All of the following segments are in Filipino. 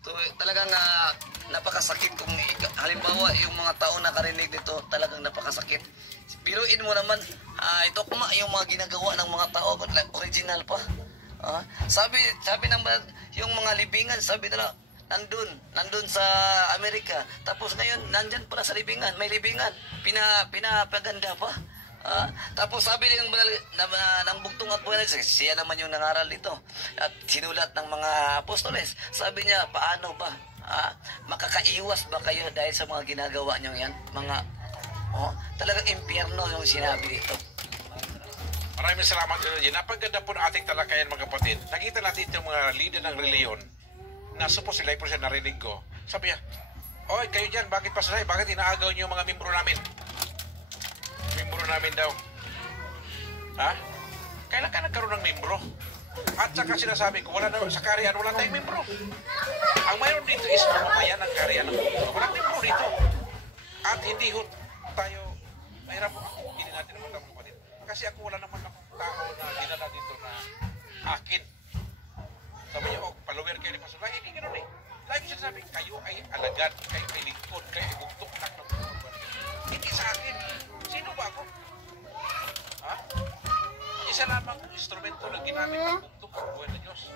So, talagang napakasakit kung halimbawa yung mga tao nakarinig dito, talagang napakasakit. Biruin mo naman, ito kuma yung mga ginagawa ng mga tao, original pa. Sabi ng yung mga libingan, sabi nila, nandun sa Amerika. Tapos ngayon, nandyan pala sa libingan, may libingan, pinapaganda pa. Tapos sabi ng bugtong at buwan, siya naman yung nangaral dito at sinulat ng mga apostoles. Sabi niya, paano ba? Makakaiwas ba kayo dahil sa mga ginagawa niyo yan? Talagang impyerno yung sinabi dito. Maraming salamat kayo. Napaganda po ng ating talakayan, mga kapatid. Nakita natin yung mga leader ng reliyon na suppose sila po siya narinig ko. Sabi niya, oy, kayo dyan, bakit pa sila? Bakit inaagaw niyo yung mga membro namin? Membro namin daw. Kailan ka nagkaroon ng membro? At saka sinasabi ko, wala na sa Karian, wala tayong membro. Ang mayroon dito is mamamayan ng Karian. Walang membro dito. At hindi ho tayo, mahirap po ako, hindi natin naman tayo kapatid. Kasi ako wala naman akong tao na dinala dito na akin. Sabi niyo, follower kayo ni Pastor. Hindi ganoon eh. Lagi siya sabi, kayo ay alagad, kayo ay lingkod, kayo ay bugtok ng mga. Hindi sa akin. Sino ba ako? Isa lamang instrumento na ginamit ng bugtong at buhay na Diyos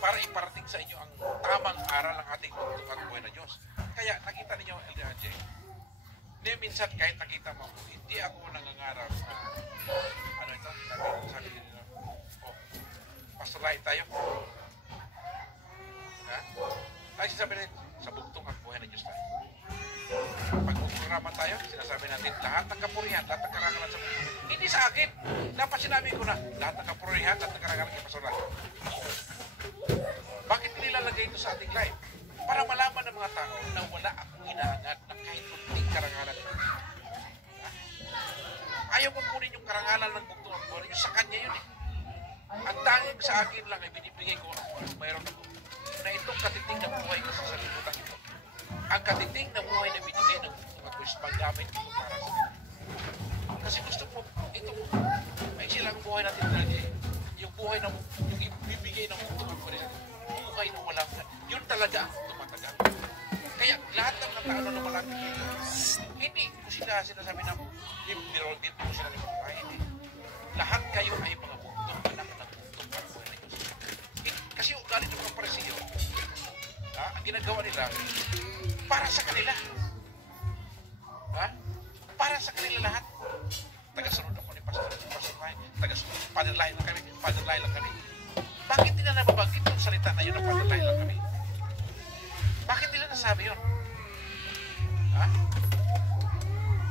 para iparating sa inyo ang tamang aral ng ating bugtong at buhay na Diyos. Kaya nakita ninyo, LDRJ, hindi minsan kahit nakita mo, hindi ako nangangarap na ano ito, sabi nila, pasturahin tayo. Ay, sinasabi natin, sa bugtong at buhay na Diyos tayo. Pag programa tayo, sinasabi natin, lahat ng kapurihan, lahat ng karangalan sa bugtong. Hindi sa akin. Dapat sinabi ko na, lahat ng kapurihan, lahat ng karangalan kay Pastor Lalo. Bakit nilalagay ito sa ating life? Para malaman ng mga tao na wala akong hinahangad ng kahit kunting karangalan. Ayaw mo kunin yung karangalan ng bugtong at buhay. Yung sa kanya yun eh. Ang tanging sa akin lang ay binibigay ko ang mayroon ako na itong katiting na buhay ko sa salimutan ito. Ang katiting na buhay na binigay ng bugtong at buhay, paggamit ito para sa akin. Kasi gusto mo, ito ay silang buhay natin lagi. Yung buhay na yung ibibigay ng bugtong at buhay, buhay na walang, yun talaga ang tumatagal. Kaya lahat ng mga tao na malapit dito, hindi ko sinasabi na bit mo sila ni buhay. Hindi. Lahat kayo ay mga bugtong anak ng bugtong at buhay na Diyos. Kasi ugali ng mga parisiyo, ang ginagawa nila, para sa kanila. Para sa kanila lahat. Tagasunod ako ni Pastor Lai. Tagasunod, Father Lai lang kami. Father Lai lang kami. Bakit nila nababanggit yung salita na yun ng Father Lai lang kami? Bakit nila nasabi yun?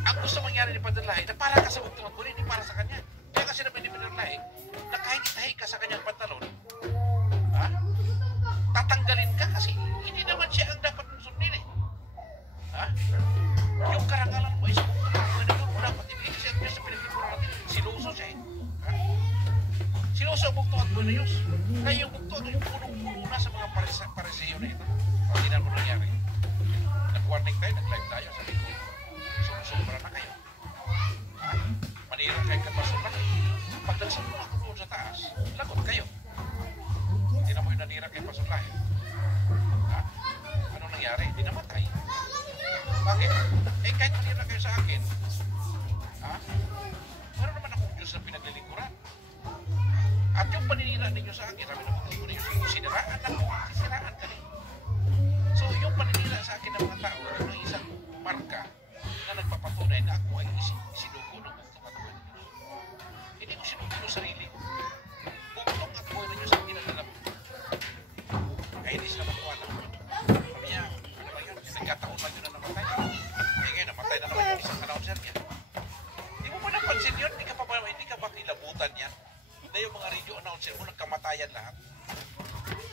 Ang gusto mangyari ni Father Lai na para ka sa bugtong at buhay, hindi para sa kanya. Kaya kasi naman ni Father Lai na kahit itahi ka sa kanyang pantalon, tatanggalin ka kasi hindi naman siya ang dapat sundin eh. Yung karangalan mo is bugtong at buhay na yun mo dapat ibigay kasi ang Diyos sa pinagtipunan natin, sinuso siya eh. Sinuso ang bugtong at buhay na Diyos. Kaya yung bugtong at yung punong-puno na sa mga parisiyo na ito. Hindi na mo nangyari. Nag-warning tayo, nag-live tayo, sabi ko, sumusobra na kayo. Manira kayo kapasok na. Pag nagsumula ako doon sa taas, lagot kayo. Hindi na mo yung nanira kayo pasulahin. Ano nangyari? Hindi namatay. Bakit? Kahit manira kayo sa akin, meron naman akong Diyos na pinaglilingkuran. At yung paninira ninyo sa akin, sabi na mo yung siniraan ako, siniraan ka rin. So, yung paninira sa akin ng mga tao, yung isang marka na nagpapatunay na ako ay sinugo ng bugtong at buhay na Diyos. Hindi ko sinugo ng sarili ko. Bugtong at buhay na Diyos ang ginagalam. Kaya hindi sila makuwala. Sabi niya, ano ba yun? Nagkataon lang yun na namatay. Kaya ngayon, namatay na naman yung isang announcer niya. Hindi mo ba napansin yun? Hindi ka ba kilabutan yan? Na yung mga radio announcer mo, nagkamatayan lahat.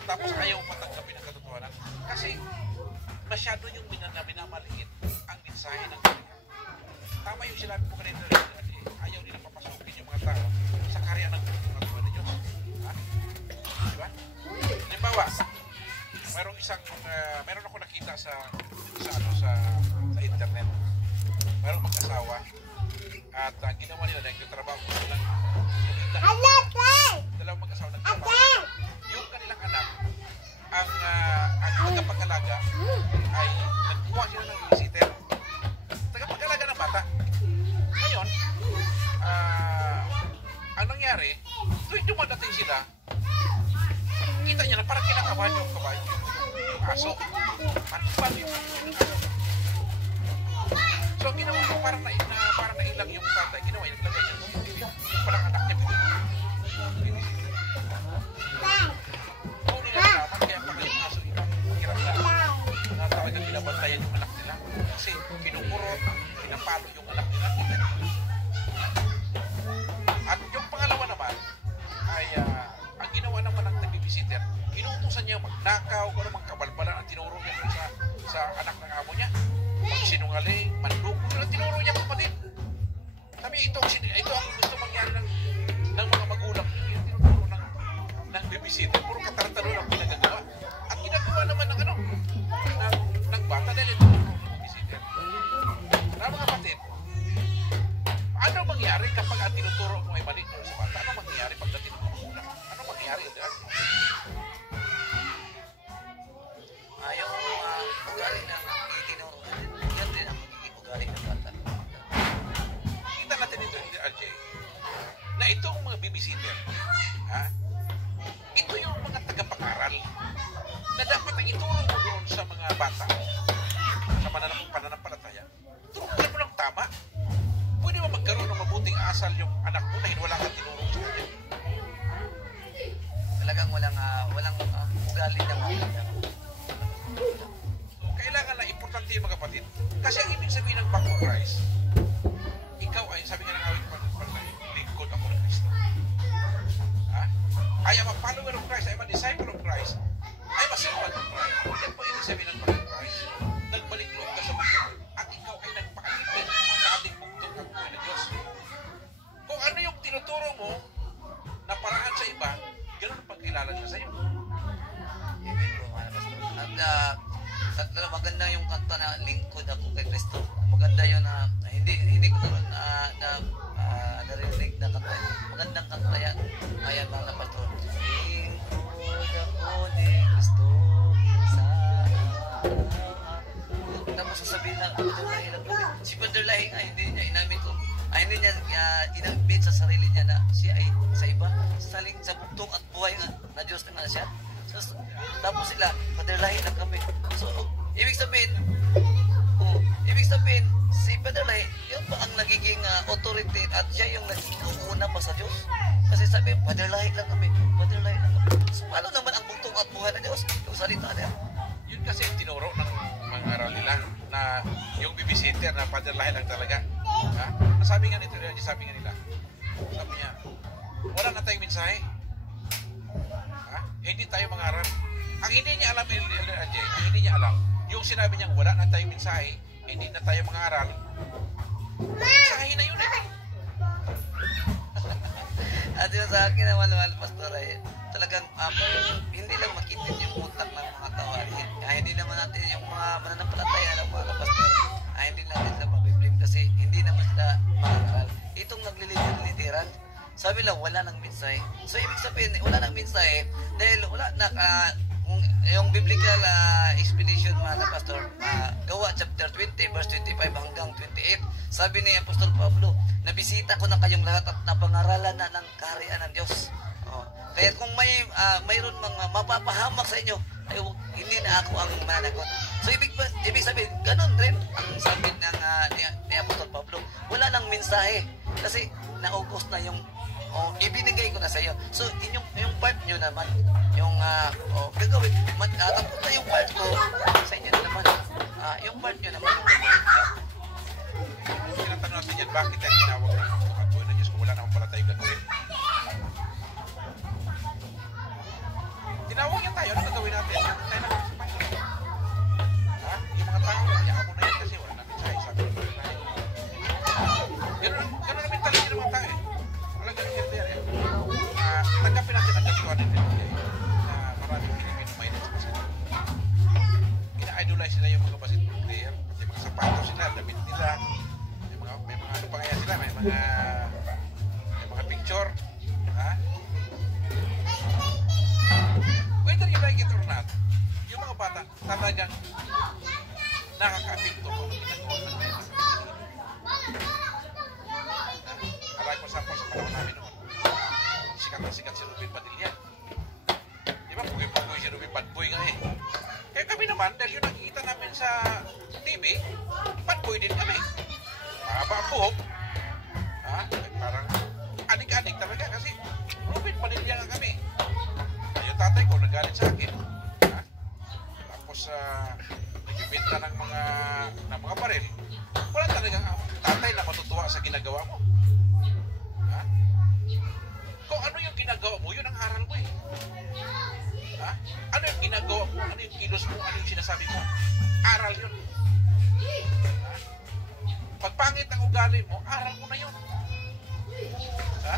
Tapos ayaw mo patanggapin ang katotohanan. Kasi masyado yung minamaliit ang mensahe ng Karian. Tama yung sinabi ko kanina rin, ayaw nila papasukin yung mga tao sa Karian ng buhay na Diyos. Diba? Halimbawa, meron ako nakita sa internet. Merong mag-asawa at ang ginawa nila, nagtatrabaho ko lang dalawang mag-asawa nagtrabaho. Yung kanilang anak, ang tagapag-alaga ay nagkuha sila ng babysitter. Tagapag-alaga ng bata. Ngayon, ang nangyari, tuwing dumadating sila, kita niya na parang kinakabahan yung aso. Parang yung aso. So, ginawa ko parang nailang yung tatay. Ginawa yung naglagay siya. Yung palang anak niya. Kung nila naman, kaya pala yung aso yung hirap na talagang binabantayan yung anak nila. Kasi pinupurot, pinapalo yung anak nila. At yung pangalawa naman, ay ang ginawa naman ng nagbibisiter, inuutusan niya magnakaw, kung ano mang kabalbalan ang tinuro niya sa anak ng amo niya. Magsinungaling, mandok, kung tinuro niya kapatid. Sabi, ito ang gusto mangyari ng mga magulang. Yung tinuturo ng babysitter, puro katarantalo lang pinagagawa. At ginagawa naman ng bata dahil ito ng babysitter. Na mga kapatid, ano mangyari kapag ang tinuturo mo ay mali sa bata? Ano mangyari pagdating ng magulang? Ano mangyari dyan? Yung ugali ng itinuro yan din ang magiging ugali ng bata. Kita natin ito, RJ, na itong mga babysitter, ito yung mga tagapag-aral na dapat ang ituro mo doon sa mga bata sa pananampalataya. Turuan mo lang tama. Pwede ba magkaroon ng mabuting asal yung anak mo dahil wala kang tinuro sa kanya? Talagang walang ugali ng mga. So, kailangan na importante yung mga kapatid. Kasi ang ibig sabihin ng back of Christ, ikaw ay, sabi nga ng awit lingkod ako ng Kristo. I am a follower of Christ, I am a disciple of Christ, I am a servant of Christ. Yan po ibig sabihin ng back of Christ. Nagbalik loob ka sa mundo at ikaw ay nagpakalitin sa ating bugtong at buhay na Diyos. Kung ano yung tinuturo mo na paraan sa iba, ganoon ang pagkilala niya sa iyo. Amen po, mga pastor. At maganda yung kanta na lingkod ako kay Kristo. Maganda yun na hindi ko narinig na kanta. Magandang kanta yan. Ayan mga pastor. Lingkod ako ni Kristo sa tapos sasabihin na si Brother Lahi nga hindi niya inamin ko. Hindi niya inambit sa sarili niya na siya ay sa iba. Saling sa bugtong at buhay na Diyos na nga siya. So, tapos sila, Brother Lahi lang kami. So, ibig sabihin, si Brother Lahi, yun ba ang nagiging authority at siya yung nag-uuna pa sa Diyos? Kasi sabi, Brother Lahi lang kami. So, paano naman ang bugtong at buhay na Diyos? Yung salita niya. Yun kasi yung tinuro ng mga aral nila na yung babysitter na Brother Lahi lang talaga. Sabi nga nila, sabi niya, wala na tayong mensahe. Hindi tayo mangarap. Ang hindi niya alam, yung sinabi niya wala na tayong mensahe, hindi na tayo mangaral, mensahe na yun At yun sa akin naman, pastor, ay talagang hindi lang makitid yung utak ng mga tao. Hindi naman natin yung mga mananampalataya ng mga pastor, hindi natin sila mabiblame kasi hindi naman sila mangaral. Itong naglilitiran, sabi lang, wala nang mensahe. So, ibig sabihin, wala nang mensahe dahil wala na, yung biblical explanation mga pastor, Gawa chapter 20, verse 25 hanggang 28, sabi ni Apostol Pablo, nabisita ko na kayong lahat at napangaralan na ng kaharian ng Diyos. Kaya kung mayroon mga mapapahamak sa inyo, ay hindi na ako ang mananagot. So, ibig sabihin, ganun rin ang sabi ni Apostol Pablo. Wala nang mensahe kasi naubos na yung ibinigay ko na sa iyo. So, yung part nyo naman, yung gagawin, tapos na yung part ko, sa inyo naman. Yung part nyo naman yung gagawin. Tinatanong natin yan, bakit ang tinawag ng at buhay na Diyos kung wala naman pala tayo gagawin? Tinawag yan tayo, ano gagawin natin? Tayo na yung mga tao, hayaan mo na yan kasi wala namin sahi, sabi ng mga tayo. Ganun namin talaga yung mga tao Walang ganun yan yan tanggapin natin ang katiwanan nila na maraming Pilipino minded sa basit. Ina-idolize nila yung mga basketball player, may mga sapatos sila, damit nila, may mga ano pa kaya sila, may mga picture, whether you like it or not, yung mga mga bata talagang nakaka-apekto kung ano ginagawa ng mga alay ko sa panahon namin noon. Sikat na sikat si Ruben Padilla. Di ba? Pugoy-pugoy si Ruben, bad boy nga eh. Kaya kami naman, dahil yung nakikita namin sa TV, bad boy din kami. Mahaba ang buhok. Ha? Parang adik-adik talaga kasi Ruben Padilla nga kami. Yung tatay ko nagalit sa akin. Ha? Tapos nagbibenta ng mga baril. Wala talagang tatay na matutuwa sa ginagawa mo. Ha? Kung ano yung ginagawa mo, yun ang aral mo eh. Ha? Ano yung ginagawa mo? Ano yung kilos mo? Ano yung sinasabi mo? Aral yun. Ha? Pag pangit ang ugali mo, aral mo na yun. Ha?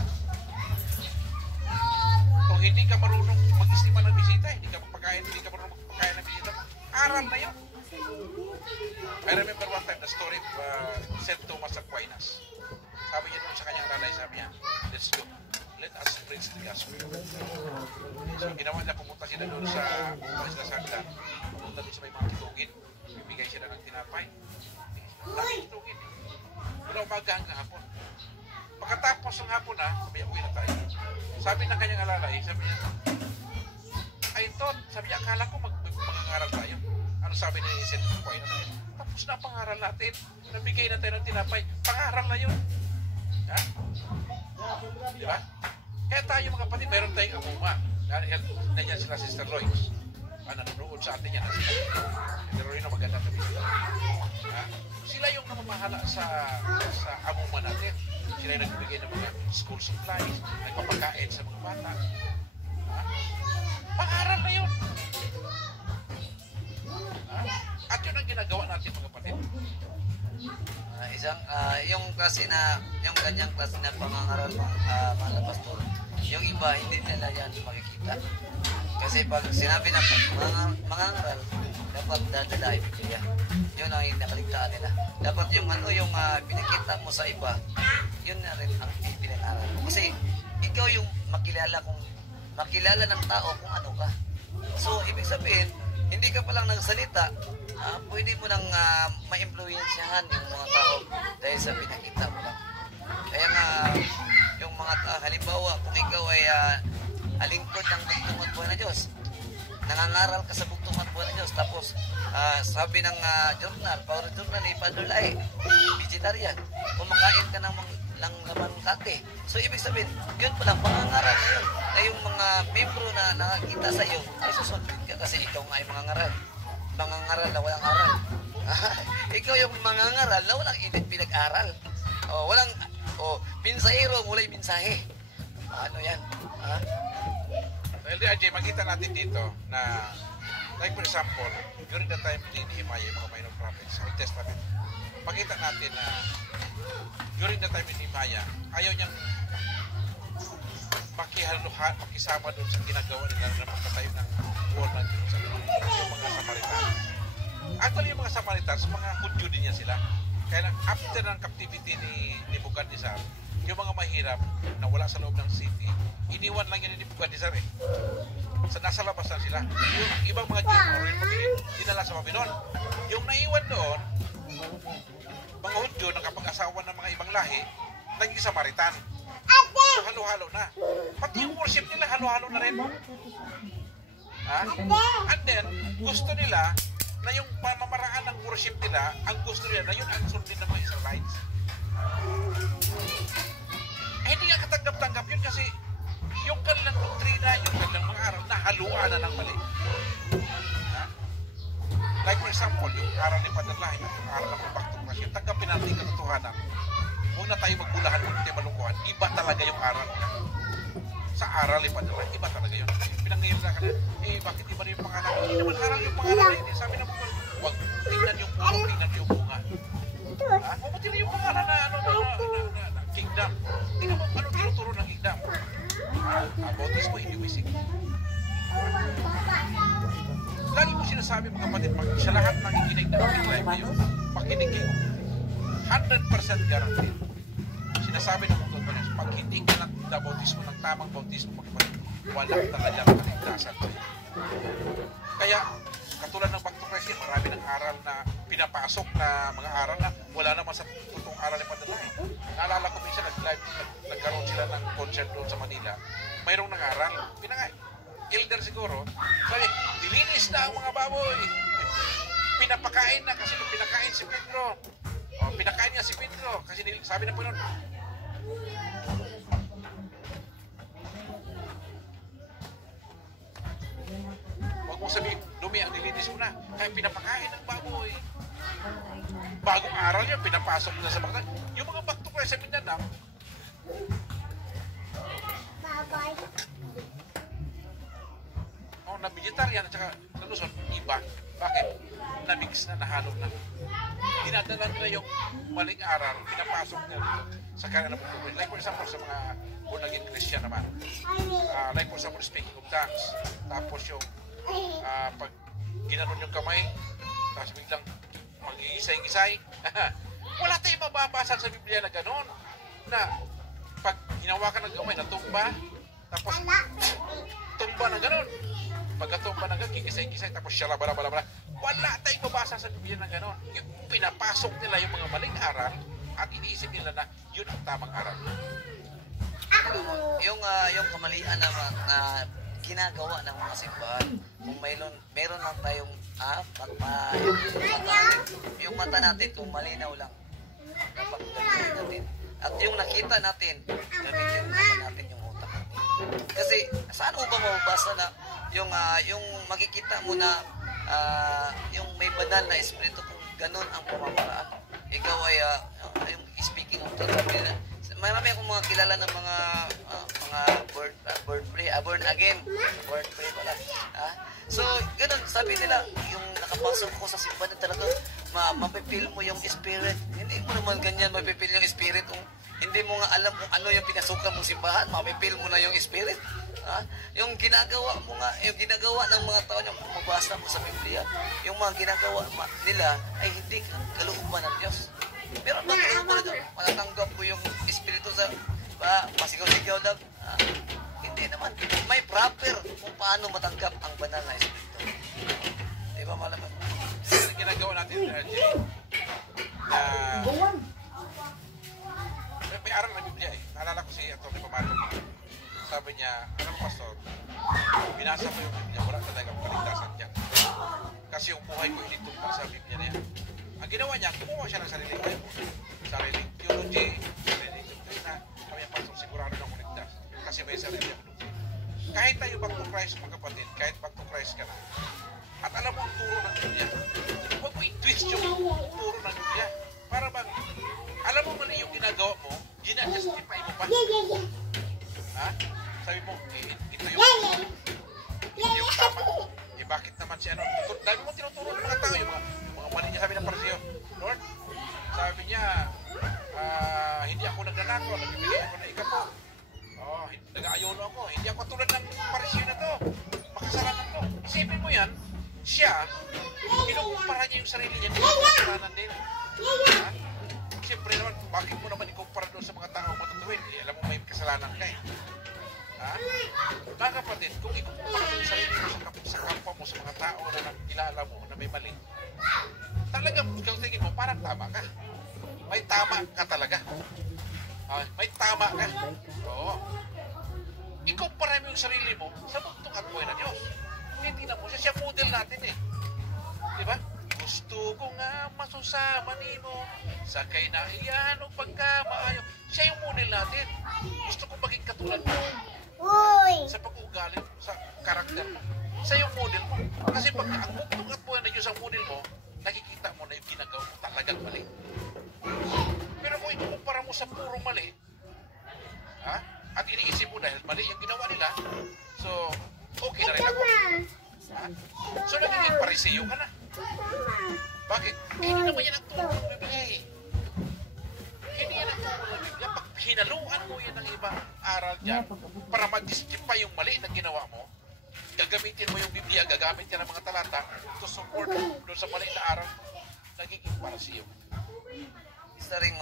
Kung hindi ka marunong mag-istima ng bisita, hindi ka marunong magpakain ng bisita, aral na yun. I remember one time the story of St. Thomas Aquinas. Sabi niya doon sa kanyang lalay, sabi niya, let's go. Let us preach the gospel. So ginawa niya, pumunta sila doon sa Sagda. Pumunta doon sa may mga kitugin. Bibigay sila ng tinapay. Dahil kitugin. Mula umaga hanggang hapon. Pagkatapos ng hapon sabi niya, uwi na tayo. Sabi ng kanyang alalay, sabi niya, ay Ton, sabi niya, akala ko mangangaral tayo. Ano sabi ni St. Aquinas? Tapos na pangaral natin. Nabigay na tayo ng tinapay. Pangaral na yun. Ha? Di ba? Kaya tayo mga kapatid, meron tayong amuma. Nandiyan sila Sister Lois. Nanonood sa atin yan. Sister Lois na magandang gabi. Sila yung namamahala sa amuma natin. Sila yung nagbibigay ng mga school supplies, nagpapakain sa mga bata. Pangaral na yun. At yun ang ginagawa natin mga kapatid. Yung ganyang klase na pangangaral mga pastor, yung iba hindi nila yan makikita. Kasi pag sinabi na mangangaral, dapat dadala ay Biblia. Yun ang nakaligtaan nila. Dapat yung pinakita mo sa iba, yun na rin ang pinag-aral mo. Kasi ikaw yung makilala ng tao kung ano ka. So, ibig sabihin, hindi ka palang nagsalita, pwede mo nang ma-influensyahan yung mga tao dahil sa pinakita mo lang. Kaya nga, yung mga halimbawa, kung ikaw ay alingkod ng bugtungan buhay na Diyos, nangangaral ka sa bugtungan buhay na Diyos, tapos sabi ng power journal ni Padre Lai, vegetarian, kumakain ka ng laman kate. So, ibig sabihin, yun palang pangangaral na yun. Na yung mga membro na nakakita sa iyo, ay susundin ka kasi ikaw nga ay mangangaral. Mangangaral na walang aral. Ikaw yung mangangaral na walang pinag-aral. Pinsahero, mulay pinsahe. Ano yan? LDRJ, makita natin dito na, like for example, during the time ni Nehemiah, mga minor prophets, Old Testament, makita natin na during the time ni Nehemiah, ayaw niyang makisama doon sa ginagawa nila na pagkatayo ng wall ng Jerusalem, yung mga Samaritans. Actually, yung mga Samaritans, mga Hudyo din yan sila. Kaya lang, after ng captivity ni Nebuchadnezzar, yung mga mahirap na wala sa loob ng city, iniwan lang yun ni Nebuchadnezzar eh. Nasa labas na sila. Yung ibang mga Jew, dinala sa Babylon. Yung naiwan doon, mga Hudyo, nakapag-asawa ng mga ibang lahi, naging Samaritan. So, halo-halo na. Pati yung worship nila, halo-halo na rin. And then, gusto nila na yung pamamaraan ng worship nila, ang gusto nila na yun ang sundin ng mga Israelites. Hindi nga katanggap-tanggap yun kasi yung kanilang doktrina, yung kanilang mga aral, nahaluan na ng mali. Like for example, yung aral ni Padre Lai at yung aral ng pagbaktong tanggapin natin yung katotohanan. Huwag na tayo magbulahan, huwag na tayo malungkuhan. Iba talaga yung aral. Sa aral ni Padre Lai, iba talaga yun. Pinangyayari ka na, bakit iba na yung pangalan? Hindi naman aral yung pangalan na yun. Sabi na po, huwag tingnan yung puno, tingnan yung bunga. Huwag tingnan yung pangalan na kingdom. Tingnan mo, ano tinuturo ng kingdom? Bautismo, hindi wisik. Lagi mo sinasabi mga kapatid, sa lahat ng ikinig na nakikinig kayo, makinig kayo. 100% guaranteed. Sinasabi ng mga kapatid, pag hindi ka ng bautismo, ng tamang bautismo, mga kapatid, wala talagang kaligtasan. Kaya, katulad ng Back to Christ, marami ng aral na pinapasok na mga aral na wala naman sa totoong aral ng padala. Naalala ko minsan, nagkaroon sila ng concert doon sa Manila. Mayroong nangaral. Elder siguro, sabi, dilinis na ang mga baboy. Pinapakain na kasi pinakain si Pedro. O, pinakain niya si Pedro kasi sabi na po nun, huwag mo sabihin, dumi ang nilinis mo na. Kaya pinapakain ng baboy. Bagong aral yun, pinapasok na sa mga. Yung mga Back to Christ sa Mindanao, na vegetarian at saka sa Luzon, iba. Bakit? Na-mix na, nahalo na. Dinadala nila yung maling aral, pinapasok nila dito sa kanila ng pagkukulit. Like for example, sa mga born-again Christian naman. Like for example, speaking of tongues. Tapos yung pag ginanon yung kamay, tapos biglang mag-iisay-isay. Wala tayong mababasa sa Biblia na gano'n. Na pag hinawakan ng kamay, natumba. Tapos tumba na gano'n. Pagkatumba na gano'n, kikisay-kisay, tapos shalabala-bala-bala. Wala tayong mabasa sa Biblia na gano'n. Yung pinapasok nila yung mga maling aral at iniisip nila na yun ang tamang aral. Yung kamalian na ginagawa ng mga simbahan, kung meron lang tayong yung mata natin kung malinaw lang, dapat gamitin natin. At yung nakita natin, gamitin natin yung utak natin. Kasi saan mo ba mababasa na yung makikita mo na yung may banal na espiritu kung ganun ang pamamaraan? Ikaw ay yung speaking of tongues, marami akong mga kilala ng mga born again pala. So ganun, sabi nila yung nakapasok ko sa simbahan talaga mapipil mo yung spirit. Hindi mo naman ganyan mapipil yung spirit kung hindi mo nga alam kung ano yung pinasukan mong simbahan, mapipil mo na yung spirit. Yung ginagawa mo nga, yung ginagawa ng mga tao, yung mabasa mo sa Biblia, yung mga ginagawa nila ay hindi kalooban ng Diyos. Pero bakit mo matatanggap mo yung espiritu sa pasigaw-sigaw lang? Hindi naman. May proper kung paano matanggap ang banal na espiritu. Di ba malaman? Kasi ginagawa natin, Jay, may aral na Biblia eh. Naalala ko si Atty. Pamato. Sabi niya, alam mo pastor, binasa ko yung Biblia, wala talagang kaligtasan dyan. Kasi yung buhay ko hindi tungkol sa Biblia na yan. Ang ginawa niya, kumuha siya ng sariling Bible, sariling theology, sariling doktrina. Kami ang pastor, sigurado ng kuligtas. Kasi may sarili ako doon. Kahit tayo Back to Christ, mga kapatid, kahit Back to Christ ka na, at alam mo ang turo ng Biblia, huwag mo i-twist yung turo ng Biblia. Para bang, alam mo mali yung ginagawa mo, gina-justify mo pa. Sabi mo, ito yung tama. Bakit naman si ano? Dami mo tinuturo ng mga tao, yung mga mali niya. Sabi ng Pariseo, Lord, sabi niya, hindi ako nagnanakaw, nagbibigay ako ng ikapo. Nag-aayono ako. Hindi ako tulad ng Pariseo na to. Makasalanan ko. Isipin mo yan, siya, kinukumpara niya yung sarili niya, kasalanan din. Siyempre naman, bakit mo naman ikumpara doon sa mga tao matutuwin? Alam mo may kasalanan ka eh. Mga kapatid, kung ikukumpara mo yung sarili mo sa kapwa mo, sa mga tao na nakilala mo na may mali, talagang kung tingin mo, parang tama ka. May tama ka talaga. May tama ka. Oo. Ikumpara mo yung sarili mo sa bugtong at buhay na Diyos. Hindi na mo siya model natin eh. Diba? Gusto ko nga masusama nimo sakay na iyan o pagkamaayo. Siya yung model natin. Gusto ko maging katulad mo. Sa pag-uugali, sa karakter mo. Siya yung model mo. Kasi pag ang bugtong at buhay na Diyos ang model mo, nakikita mo na yung ginagawa mo talagang mali. Pero kung ikukumpara mo sa puro mali, at iniisip mo dahil mali yung ginawa nila, so okay na rin ako. So nagiging Pariseo ka na. Bakit? Hindi naman yan ang turo ng Biblia eh. Hindi yan ang turo ng Biblia. Pag hinaluan mo yan ng ibang aral dyan para mag-justify yung mali na ginawa mo, gagamitin mo yung Biblia, gagamit yan ng mga talata to support doon sa mali na aral, nagiging Pariseo. Sa ring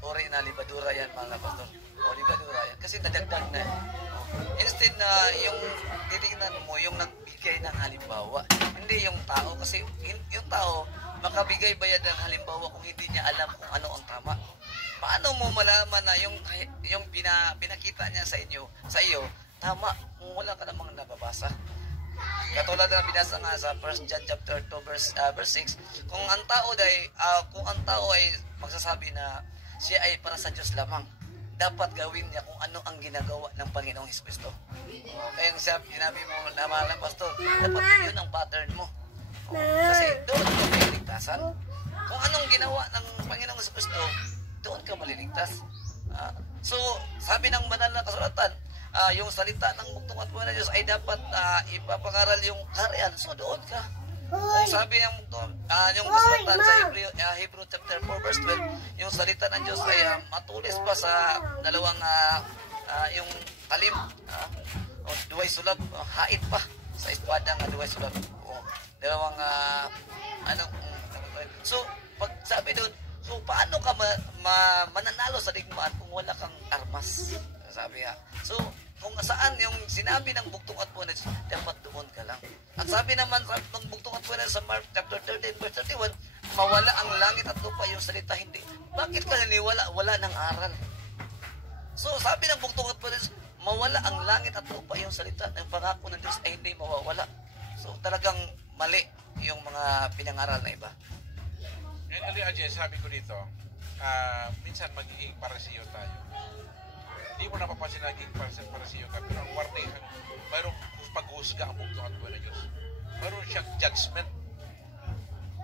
uri na libadura yan mga pastor. O libadura yan. Kasi nadagdag na. Instead na yung titignan mo yung nagbigay ng halimbawa. Hindi yung tao. Kasi yung tao makabigay bayad ng halimbawa kung hindi niya alam kung ano ang tama. Paano mo malaman na yung pinakita niya sa iyo tama kung wala ka namang nababasa? Katulad na binasa nga sa 1 John chapter 2 verse 6, kung ang tao ay magsasabi na siya ay para sa Diyos lamang, dapat gawin niya kung ano ang ginagawa ng Panginoong Hesus. Kaya sinabi mo na mahal na pastor, dapat yun ang pattern mo. Kasi doon ka maliligtasan. Kung anong ginawa ng Panginoong Hesus, doon ka maliligtas. So, sabi ng banal na kasulatan, yung salita ng bugtong at buhay na Diyos ay dapat ipapangaral yung kaharian. So, doon ka. Kung sabi ng yung kasulatan sa Hebrew chapter 4 verse 12, yung salita ng Diyos ay matulis pa sa dalawang yung talim, duway sulab, hait pa sa espada ng duway sulab. Dalawang so, pag sabi doon, so paano ka mananalo sa digmaan kung wala kang armas? Sabi ha. So, kung saan yung sinabi ng bugtong at buhay na Diyos, dapat doon ka lang. At sabi naman ng bugtong at buhay na sa Mark chapter 13 verse 31, mawala ang langit at lupa, yung salita hindi. Bakit ka naniwala? Wala ng aral. So, sabi ng bugtong at buhay na Diyos, mawala ang langit at lupa, yung salita ng pangako ng Diyos ay hindi mawawala. So, talagang mali yung mga pinangaral na iba. And Ali Ajay, sabi ko dito, minsan magiging parasiyo tayo. Hindi mo napapansin na naging parasiyo ka, pero ang warning, mayroong paghusga ang bugtong at buhay na Diyos. Mayroon siyang judgment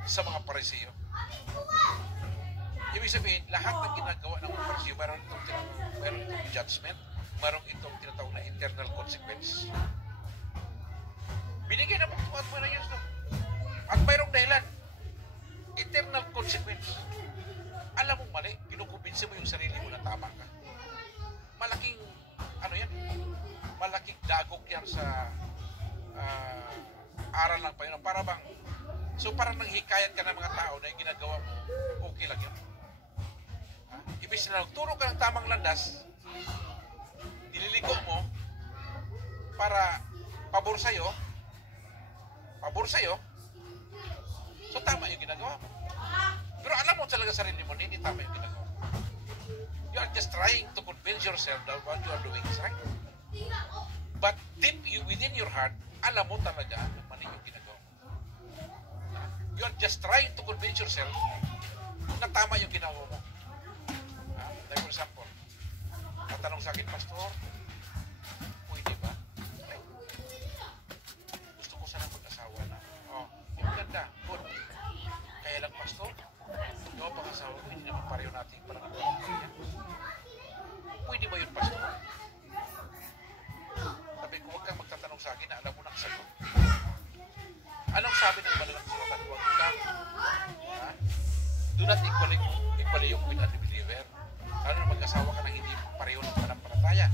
sa mga parasiyo. Ibig sabihin, lahat ng ginagawa ng mga parasiyo, mayroon itong judgment, mayroon itong tinatawag na internal consequence. Binigay na bugtong at buhay na Diyos. No? At mayroong dahilan, eternal consequence. Alam mo mali, kinukumbinsi mo yung sarili mo na tama ka. Malaking, malaking dagok yan sa aral ng Panginoon. Parang nanghikayat ka ng mga tao na yung ginagawa mo, okay lang yun. Ibig na nagturo ka ng tamang landas, nililiko mo para pabor sa'yo, so tama yung ginagawa mo. Pero alam mo talaga sarili mo, hindi tama yung ginagawa mo. You are just trying to convince yourself that what you are doing is right. But deep within your heart, alam mo talaga na mali yung ginagawa mo. You are just trying to convince yourself na tama yung ginagawa mo. Like for example, natanong sa akin, Pastor, pwede ba? Gusto ko sana mag-asawa na. Yung ganda, good. Kaya lang, Pastor, ikaw pang-asawa ko, hindi naman pareho natin parang pwede ba yun, Pastor? Sabi ko, huwag kang magtatanong sa akin na alam mo na ang sagot. Anong sabi ng madalang sulatan? Huwag kang, do not equally yung with unbeliever. Ano na mag-asawa ka na hindi pareho ng panampalataya?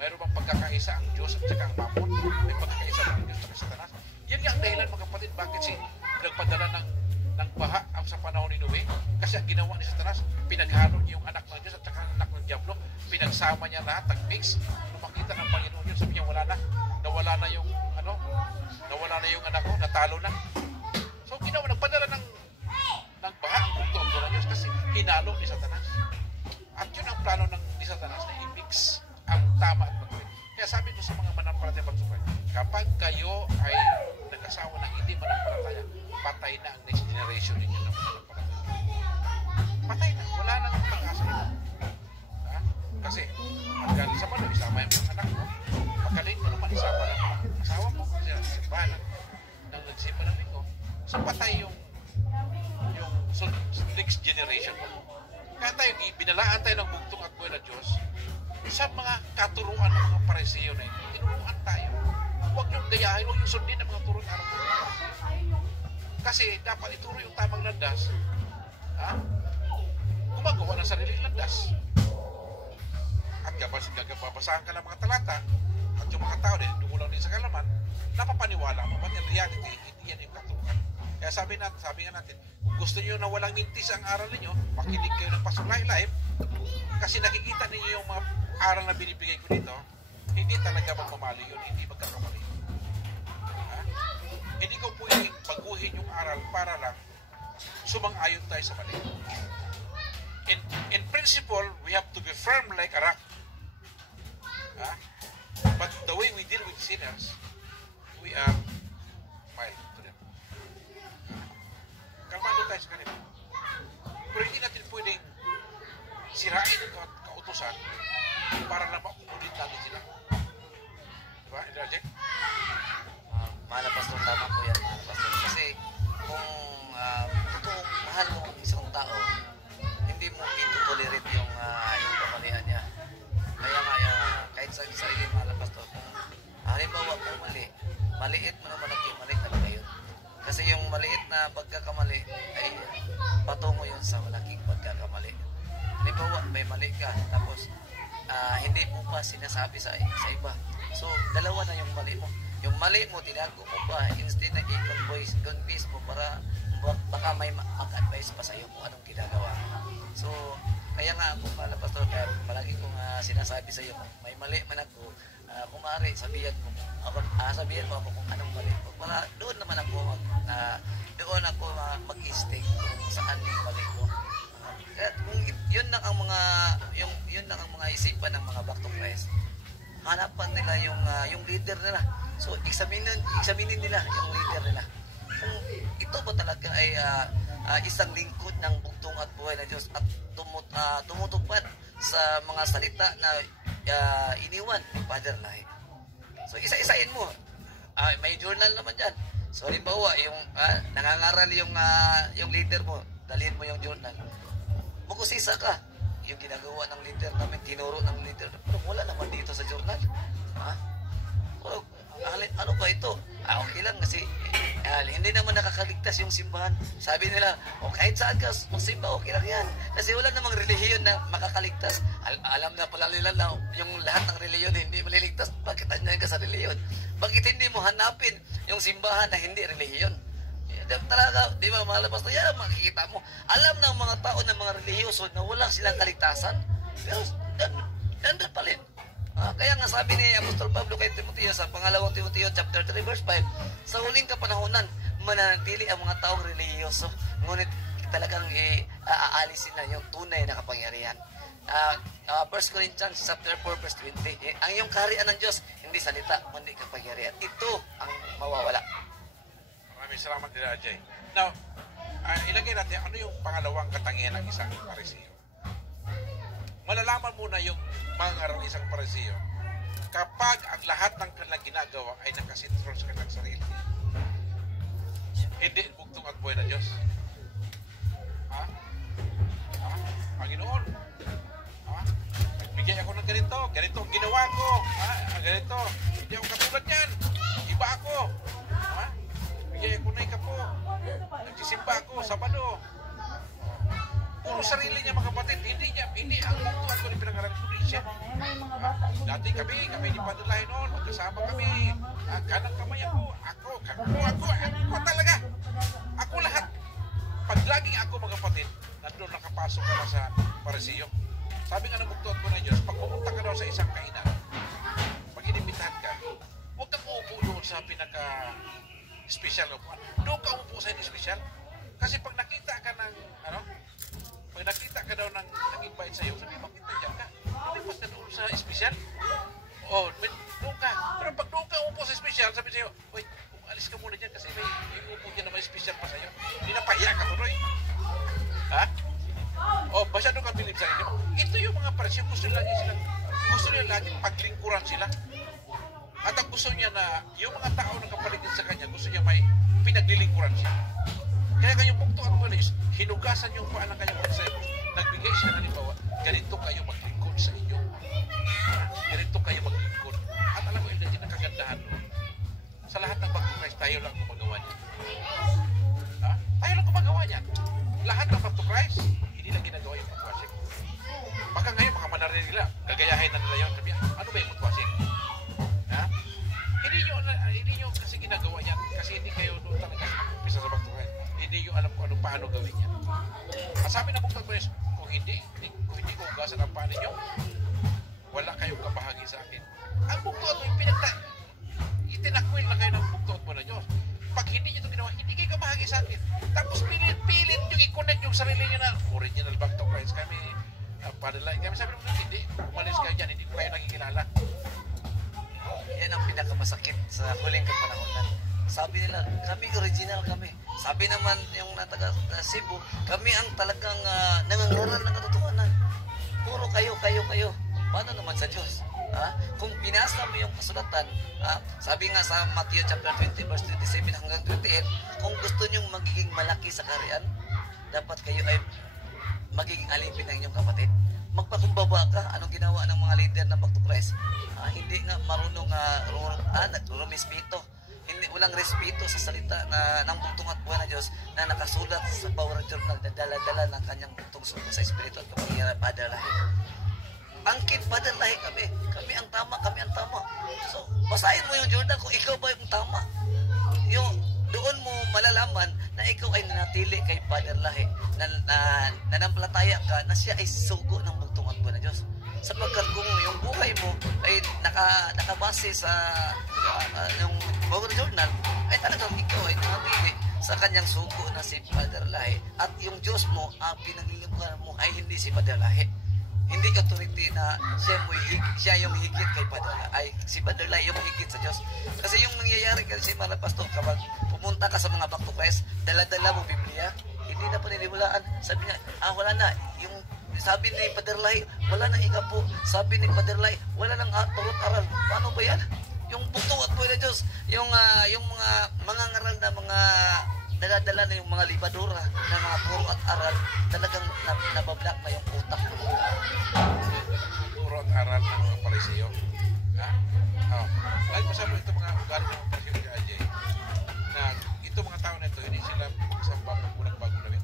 Mayroon bang pagkakaisa ang Diyos at saka ang mamon? May pagkakaisa ng Diyos at Satanas? Yan nga ang dahilan, mga kapatid, bakit nagpadala ng baha sa panahon ni Noe? Kasi ang ginawa ni Satanas, pinaghalo niya yung anak ng Diyos at saka ang anak ng Diablo. Pinagsama niya lahat, nag-mix. Nung makita ng Panginoon Diyos, sabi niya, nawala na yung anak ko, natalo na. So, nagpadala ng baha ang bugtong ng Diyos kasi hinalo ni Satanas. At yun ang plano ni Satanas na i-mix ang tama at mali. Kaya sabi ko sa mga manampalataya pagsukay, kapag kayo ay nag-asawa ng hindi manampalataya, patay na ang next generation ninyo ng manampalataya. Patay na. Wala nang pag-asa nila. Kasi, pagkalit sa malo, isama yung mga anak mo. Pagkalit mo naman, isama ng asawa mo. Kasi nagsimbahan ng nagsimba ng linggo. So, patay yung next generation mo. Kaya tayo, binalaan tayo ng bugtong at buhay na Diyos sa mga katuruan ng mga parisiyo na ito. Tinuruan tayo. Huwag niyong gayahin, huwag niyong sundin ang mga turuan araw. Kasi dapat ituro yung tamang landas. Gumagawa ng sariling landas. At babasahan ka ng mga talata at yung mga tao din, dumulang din sa kalaman, napapaniwala mo. But in reality, hindi yan yung katuruan. Kaya Kaya sabi nga natin, kung gusto niyo na walang mintis ang aral ninyo, makinig kayo ng Pastor Lai Live, kasi nakikita ninyo yung mga aral na binibigay ko dito, hindi talaga magmamali yun, hindi magkakamali. Ha? Hindi ko pwedeng baguhin yung aral para lang sumang-ayon tayo sa mali. In principle, we have to be firm like a rock. Ha? But the way we deal with sinners, we are mild to them. Kalmado tayo sa kanila. Pero hindi natin pwedeng sirain ang kautusan para na mauulit natin sila. Diba, Indrajek? Mahal na pastor, tama po yan, mahal na pastor. Kasi kung totoong mahal mo ang isang tao, hindi mo itutolerate yung kamalian niya. Kaya nga, kahit sa sarili, mahal na pastor, kung halimbawa kung maliit mo naman ang mali talaga yun. Kasi yung maliit na pagkakamali ay patungo yun sa malaking pagkakamali. Halimbawa, may mali ka, tapos hindi mo pa sinasabi sa iba. So, dalawa na yung mali mo. Yung mali mo, tinago mo pa, instead na i-convince mo para baka may mag-advise pa sa'yo kung anong ginagawa. So, kaya nga ako, mahal na pastor, kaya palagi kong sinasabi sa'yo, may mali man ako, kung maaari, sabihan mo ako kung anong mali ko. Para doon naman ako mag-stay kung saan yung mali ko. Kaya kung yun lang ang mga isipan ng mga back to Christ, hanapan nila yung leader nila. So examinin nila yung leader nila. Kung ito ba talaga ay isang lingkod ng bugtong at buhay na Diyos at tumutupad sa mga salita na iniwan ni Father Lai. So isa-isain mo. May journal naman dyan. So halimbawa, yung nangangaral yung leader mo, dalhin mo yung journal. Magusisa ka. Yung ginagawa ng leader namin, tinuro ng leader, pero wala naman dito sa journal. Ha? Pero, ano ba ito? Okay lang kasi hindi naman nakakaligtas yung simbahan. Sabi nila, kahit saan ka magsimba, okay lang yan. Kasi wala namang relihiyon na makakaligtas. Alam na pala nila na yung lahat ng relihiyon hindi maliligtas. Bakit anyan ka sa relihiyon? Bakit hindi mo hanapin yung simbahan na hindi relihiyon? Talaga, di ba, mahal na pastor, yan ang makikita mo. Alam ng mga tao ng mga relihiyoso na wala silang kaligtasan, pero nandun pa rin. Kaya nga sabi ni Apostol Pablo kay Timoteo sa pangalawang Timoteo chapter 3 verse 5, sa huling kapanahonan, mananatili ang mga taong relihiyoso, ngunit talagang aalisin na yung tunay na kapangyarihan. 1 Corinthians chapter 4 verse 20, ang iyong kaharian ng Diyos, hindi salita, kundi kapangyarihan. Ito ang mawawala. Maraming salamat din, Ajay. Now, ilagay natin, ano yung pangalawang katangian ng isang Pariseo? Malalaman muna yung mga ng isang Pariseo kapag ang lahat ng kanilang ginagawa ay nakasentro sa kanilang sarili. Hindi bugtong at buhay na Diyos. Panginoon, nagbigay ako ng ganito ang ginawa ko, ganito, hindi ako katulad yan, iba ako, bigay ako na ikapo, nagsisimba ako, Sabado. Puro sarili niya mga kapatid, hindi ang bugtuan ko ni pinangaral ko rin siya. Dati kami ni Padre Lai noon, magkasama kami, kanang kamay ako talaga, ako lahat. Pag laging ako mga kapatid, nandun nakapasok ka na sa Pariseo. Sabi nga ng bugtuan ko ng Diyos, pag pumunta ka daw sa isang kainan, pag inimbitahan ka, huwag kang uupo doon sa pinaka-special na upuan. Doon ka uupo sa special. Kasi pag nakita ka ng, pag nakita ka daw ng nag-invite sa'yo, sabi, bakit nandiyan ka? Hindi pa doon sa special? Doon ka. Pero pag doon ka upo sa special, sabi sa'yo, wait, alis ka muna dyan kasi may upo dyan na may special pa sa'yo. Hindi na pahiya ka tuloy. Ha? Masyado ka bilib sa inyo. Ito yung mga Pariseo, gusto nila lagi paglingkuran sila. At ang gusto niya na, yung mga tao na kapaligid sa kanya, gusto niya may pinaglilingkuran siya. Kaya kanyang bugtuan mo is, hinugasan yung paan ng kanyang disciples. Nagbigay siya ng halimbawa, ganito kayo maglingkod sa inyo. Ganito kayo maglingkod. At alam mo, yun din ang kagandahan doon. Sa lahat ng Back to Christ, tayo lang gumagawa niya. Tayo lang gumagawa niya. Lahat ng Back to Christ, hindi lang ginagawa yung footwashing. Baka ngayon, baka manarinig nila, gagayahin na nila yun. Sabi, ano ba yung footwashing? Hindi nyo kasi ginagawa yan. Kasi hindi kayo doon talaga umpisa sa Back to Christ. hindi nyo alam kung paano gawin yan. Ang sabi ng Bugtong Buenas, kung hindi ko hugasan ang paa ninyo, wala kayong kabahagi sa akin. Ang bugtong mo, itinakwil na kayo ng bugtong mo na Diyos. Pag hindi nyo ito ginawa, hindi kayo kabahagi sa akin. Tapos pilit nyo i-connect yung sarili nyo na original Bugtong Christ kami. Padala, kami sabi naman, hindi, umalis kayo dyan, hindi ko kayo nakikilala. Yan ang pinakamasakit sa huling kapanahonan. Sabi nila, kami original kami. Sabi naman yung nataga Cebu, kami ang talagang nangangaral ng katotohanan. Puro kayo. Paano naman sa Diyos? Kung binasa mo yung kasulatan, sabi nga sa Matthew chapter 20 verse 27 hanggang 28, kung gusto nyong magiging malaki sa kaharian, dapat kayo ay magiging alipin ng inyong kapatid. Magpakumbaba ka. Anong ginawa ng mga leader ng Bugtong Christ? Hindi nga marunong rumispeto. Walang respeto sa salita ng bugtong at buhay na Diyos na nakasulat sa Power Journal na dala-dala ng kanyang bugtong suko sa Espiritu at kapangyarihan Padre Lahi. Angkin Padre Lahi kami. Kami ang tama. So, basahin mo yung journal kung ikaw ba yung tama. Doon mo malalaman na ikaw ay nanatili kay Padre Lahi, na nanampalataya ka na siya ay sugo ng bugtong at buhay na Diyos. Sapagkat kung yung buhay mo ay nakabase sa yung Power Journal, ay talagang ikaw ay nanatili sa kanyang sugo na si Padre Lahi. At yung Diyos mo, ang pinaglilingkuran mo ay hindi si Padre Lahi. Hindi authority na siya yung higit kay Padre Lahi. Ay, si Padre Lahi yung higit sa Diyos. Kasi yung nangyayari kasi mga pastor, kapag pumunta ka sa mga Bugtong Christ, dala-dala mo Biblia, hindi na paniniwalaan. Sabi niya, wala na. Sabi ni Padre Lahi, wala nang igapo. Sabi ni Padre Lahi, wala nang turot-aral. Paano ba yan? Yung bugtong at buhay na Diyos, yung mga ngaral na mga dala-dala na yung mga libadura na mga puro at aral, talagang nabablock na yung utak mo. Puro at aral ng mga Pariseo. Lagi mo sabi ito mga ugali ng mga Pariseo kay Ajay, na ito mga tao na ito, hindi sila magsamba ng unang bago namin.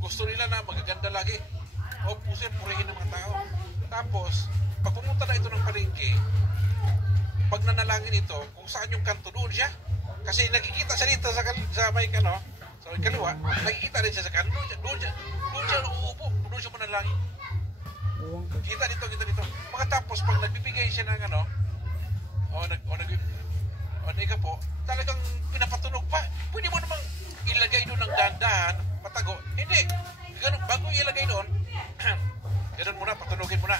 Gusto nila na magaganda lagi. O purihin ng mga tao. Tapos, pag pumunta na ito ng palengke, pag nanalangin ito, kung saan yung kanto, doon siya. Kasi nakikita siya dito sa may kaliwa, nakikita rin siya sa kanto, doon siya uupo, doon siya manalangin. Kita dito. Pagkatapos, pag nagbibigay siya ng po, talagang pinapatunog pa. Pwede mo namang ilagay doon ng dahan-dahan, matago. Hindi. Ganun, bago ilagay doon, ganun muna, patunogin muna.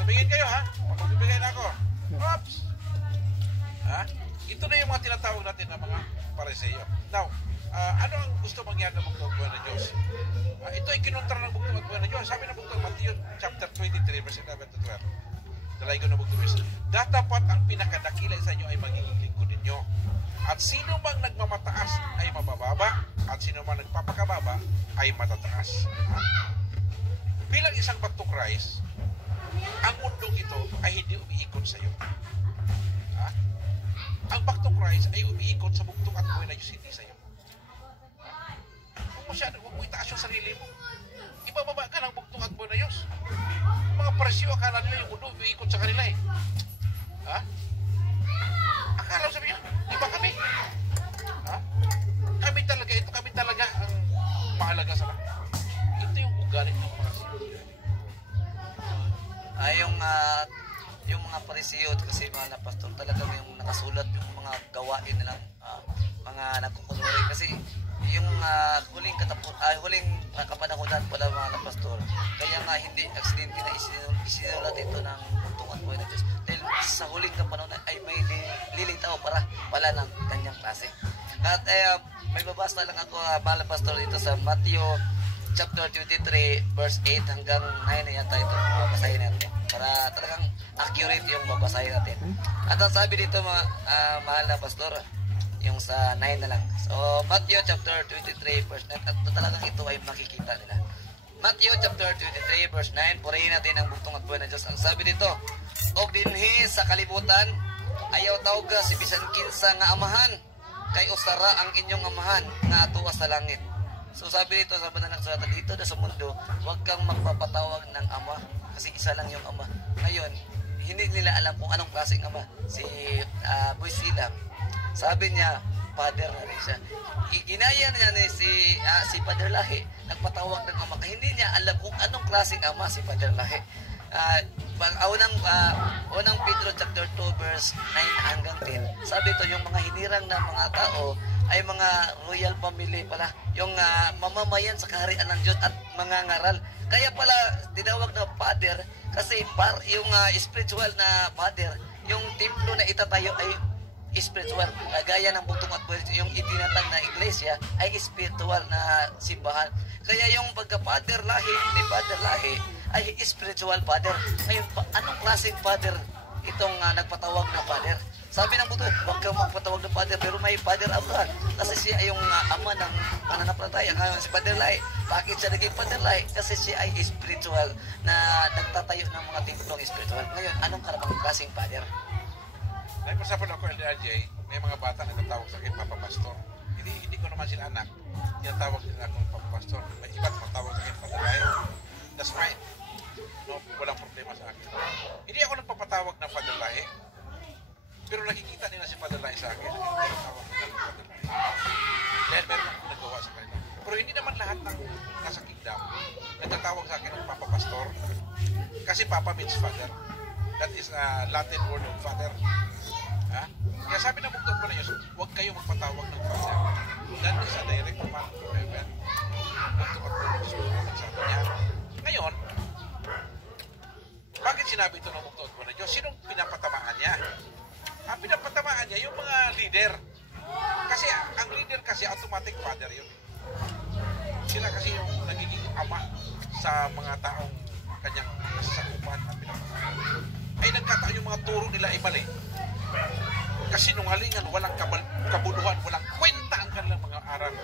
Tumingin kayo ha. Magbibigay na ako. Oops! Ito na yung mga tinatawag natin na mga Pariseo. Now, ano ang gusto mangyari ng bugtong at buhay na Diyos? Ito ay kinontra ng bugtong at buhay na Diyos. Sabi ng bugtong, Matthew chapter 23, verse 11 to 12. Dalaygo ng bugtong is, datapat ang pinakadakila sa inyo ay magiging lingkod ninyo. At sino mang nagmamataas ay mabababa, at sino mang nagpapakababa ay matataas. Bilang isang Bugtong Christ, ang mundong ito ay hindi umiikot sa iyo. Ang Bugtong Christ ay umiikot sa bugtong at buhay na Diyos, hindi sa iyo. Huwag mo itaas yung sarili mo. Ibababa ka ng bugtong at buhay na Diyos. Mga Pariseo, akala nila yung mundo umiikot sa kanila eh. Akala mo sabi niya, iba kami. Kami talaga ang mahalaga sa lahat. Ito yung ugali ng mga yung mga Pariseo kasi mga pastor talaga yung nakasulat yung mga gawain nilang mga nagkukunwari kasi yung huling kapanahonan pala mga pastor, kaya nga hindi aksidente na isinulat ito ng bugtong at buhay na Diyos dahil sa huling kapanahonan ay may lilitaw pala ng kanyang klase. At may babasa lang ako mga pastor dito sa Matthew chapter 23 verse 8 hanggang 9 na yata ito babasahin natin para talagang accurate yung babasahin natin. At ang sabi dito mahal na pastor, yung sa 9 na lang. So Matthew chapter 23 verse 9, at talagang ito ay makikita nila. Matthew chapter 23 verse 9, purihin natin ang bugtong at buhay na Diyos. Ang sabi dito, og dinhi sa kalibutan ayaw tawga si bisan kinsa nga amahan, kay usara ang inyong amahan nga atuwa sa langit. So sabi dito sa banal na kasulatan, dito na sa mundo, huwag kang magpapatawag ng ama kasi isa lang yung ama. Ngayon, hindi nila alam kung anong klaseng ama. Si Boy Sila, Sabi niya, father na rin siya. Ginaya niya ni si Father Lahi, nagpatawag ng ama. Hindi niya alam kung anong klaseng ama si Father Lahi. Unang Pedro chapter 2 verse 9 hanggang 10. Sabi ito, yung mga hinirang na mga tao ay mga royal family pala, yung mamamayan sa kaharian ng Diyos at mga ngaral. Kaya pala tinawag na father kasi yung spiritual na father, yung templo na itatayo ay spiritual. Gaya ng bugtong at buhay, yung itinatag na iglesia ay spiritual na simbahan. Kaya yung pagka-father Lahi ni Father Lahi ay spiritual father. Ngayon, anong klaseng father itong nagpatawag na father? Sabi ng buto, huwag kang magpatawag ng father, pero may Father Abraham kasi siya ay yung ama ng pananampalataya. Ngayon si Father Lahi, bakit siya naging Father Lahi? Kasi siya ay spiritual na nagtatayo ng mga templong spiritual. Ngayon, anong karapang klaseng father? Nagpasapon ako, LDRJ, may mga bata na nagtatawag sa akin, Papa Pastor. Hindi ko naman sila anak. Tinatawag nila akong Papa Pastor. May iba't matawag sa akin, Father Lahi. That's fine. No, walang problema sa akin. Hindi ako nagpapatawag ng Father Lahi. Pero nakikita nila si Father Lahi sa akin. Nagpapatawag nila ng Father Lahi. Dahil meron akong nagawa sa kanila. Pero hindi naman lahat ng nasa kingdom nagtatawag sa akin ng Papa Pastor. Kasi Papa means Father. That is a Latin word of Father. Ha? Kaya sabi ng bugtong ko na Diyos, huwag kayo magpatawag ng Father. That is a direct command from heaven. Bugtong at Diyos ko sabi niya. Ngayon, bakit sinabi ito ng bugtong ko na Diyos? Sinong pinapatamaan niya? Ang pinapatamaan niya, yung mga leader. Kasi ang leader kasi automatic father yun. Sila kasi yung nagiging ama sa mga taong kanyang sasakupan at pinapatamaan. Ay nagkataon yung mga turo nila ay mali. Kasi nungalingan, walang kabuluhan, walang kwenta ang kanilang mga aral.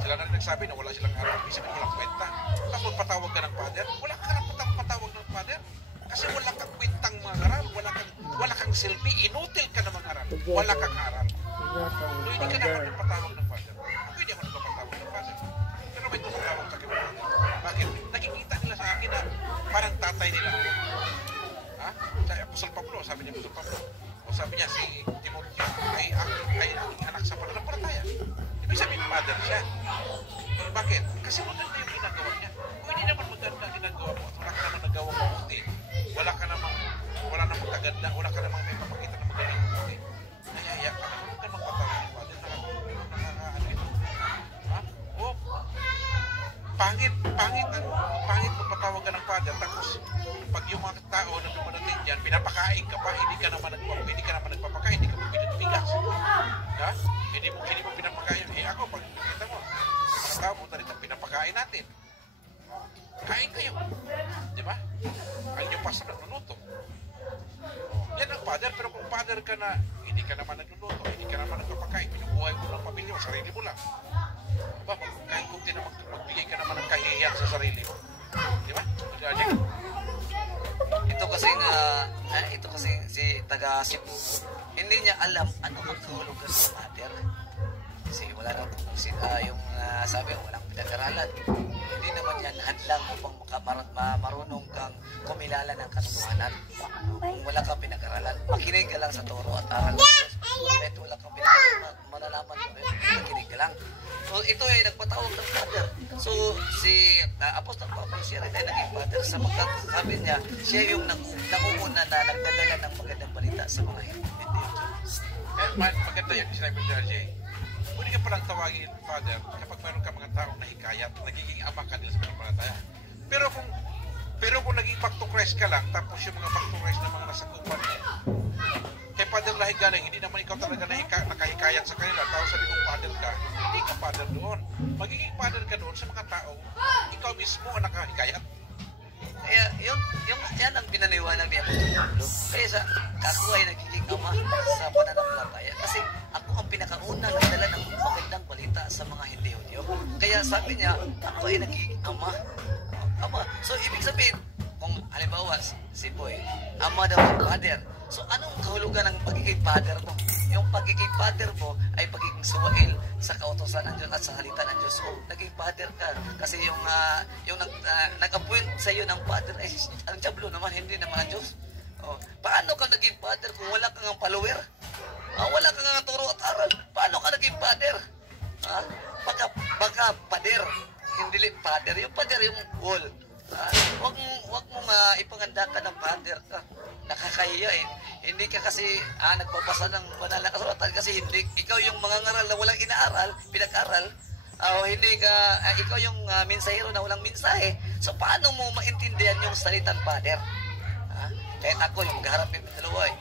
Sila na rin nagsabi na wala silang aral, ibig sabihin walang kwenta. Tapos patawag ka ng father, wala ka karapatang patawag ng father. Kasi wala kang kwentang mga aral, wala kang silbi, inutil ka ng mga aral, wala kang aral. So hindi ka naman patawag ng father. Ako hindi ako nagpapatawag ng father. Pero may tumatawag sa akin ng father. Bakit? Nakikita nila sa akin na parang tatay nila. Ha? Sa Apostol Pablo, sabi niya Apostol Pablo. O sabi niya si Timoteo ay anak sa pananampalataya. Ibig sabihin father siya. Bakit? Kasi maganda yung ginagawa niya. Kung hindi naman maganda ang ginagawa mo at wala ka naman nagawa mo puti, wala namang kaganda, wala ka namang may papakita na magaling mo puti, nayaya ka naman, huwag ka magpatawag ng father. Nakakaano ito. Ha? O, pangit magpatawag ka ng father, tapos pag yung mga tao na dumadating dyan, pinapakain ka pa, hindi ka naman nagpapakain, hindi ka mo binitigas. Ha? Hindi mo pinapakain. Ako, pag nakita mo, mga tao mo rin ang pinapakain natin. Kain kayo. Di ba? Ang yung pastor nagluluto. Yan ang father, pero kung father ka na, hindi ka naman nagluluto, hindi ka naman nagpapakain, pinubuhay mo ng pamilya mo, sarili mo lang. Diba? Kahit kung magbigay ka naman ng kahihiyan sa sarili mo. Di ba? Ito kasi si taga Cebu, hindi niya alam ano ang kahulugan ng father. Kasi wala na yung sabi, walang pinag-aralan. Hindi naman yan hadlang upang marunong kang kumilala ng katotohanan. Kung wala kang pinag-aralan, makinig ka lang sa turo at aral ng Diyos. Kahit wala kang pinag-aralan, malalaman mo rin, makinig ka lang. So ito ay nagpatawag ng father. So si Apostol Pablo, siya rin ay naging father sapagkat sabi niya, siya yung nangunguna na nagdadala ng magandang balita sa mga hindi. Maganda yung sinabi ni RJ. Pwede ka palang tawagin father kapag meron ka mga taong nahikayat, nagiging ama ka nila sa pananampalataya. Pero kung naging back to Christ ka lang, tapos yung mga back to Christ na mga nasakupan mo, kay Father Lahi galing, hindi naman ikaw talaga nakahikayat sa kanila, tao sabi kong father ka, hindi ka father doon. Magiging father ka doon sa mga taong ikaw mismo ang nakahikayat. Kaya yan ang pinaniwanag ni Apostol Pablo. Kaya ako ay nagiging ama sa pananampalataya kasi ako ang pinakauna nagdala ng magandang balita sa mga hindi Hudyo. Kaya sabi niya, ako ay nagiging ama. So ibig sabihin, kung halimbawa si Boy, ama daw ang father. So anong kahulugan ng pagiging father mo? Yung pagiging father mo ay pagiging suwail sa kautosan ng Diyos at sa salita ng Diyos. So naging father ka kasi yung nag-appoint sa iyo ng father ay ang diablo naman, hindi naman ang Diyos. Paano ka naging father kung wala kang follower? Wala kang pader. Ha? Baka pader. Hindi pader. Yung pader, yung wall. Wag mo ipanganda ka ng pader ka. Nakakahiya eh. Hindi ka kasi nagpapasa ng banal na kasulatan kasi hindi. Ikaw yung mangangaral na walang inaaral, pinag-aral. Hindi ka, ikaw yung mensahero na walang mensahe. So paano mo maintindihan yung salitang pader? Kahit ako yung magharapin ng dalawa eh.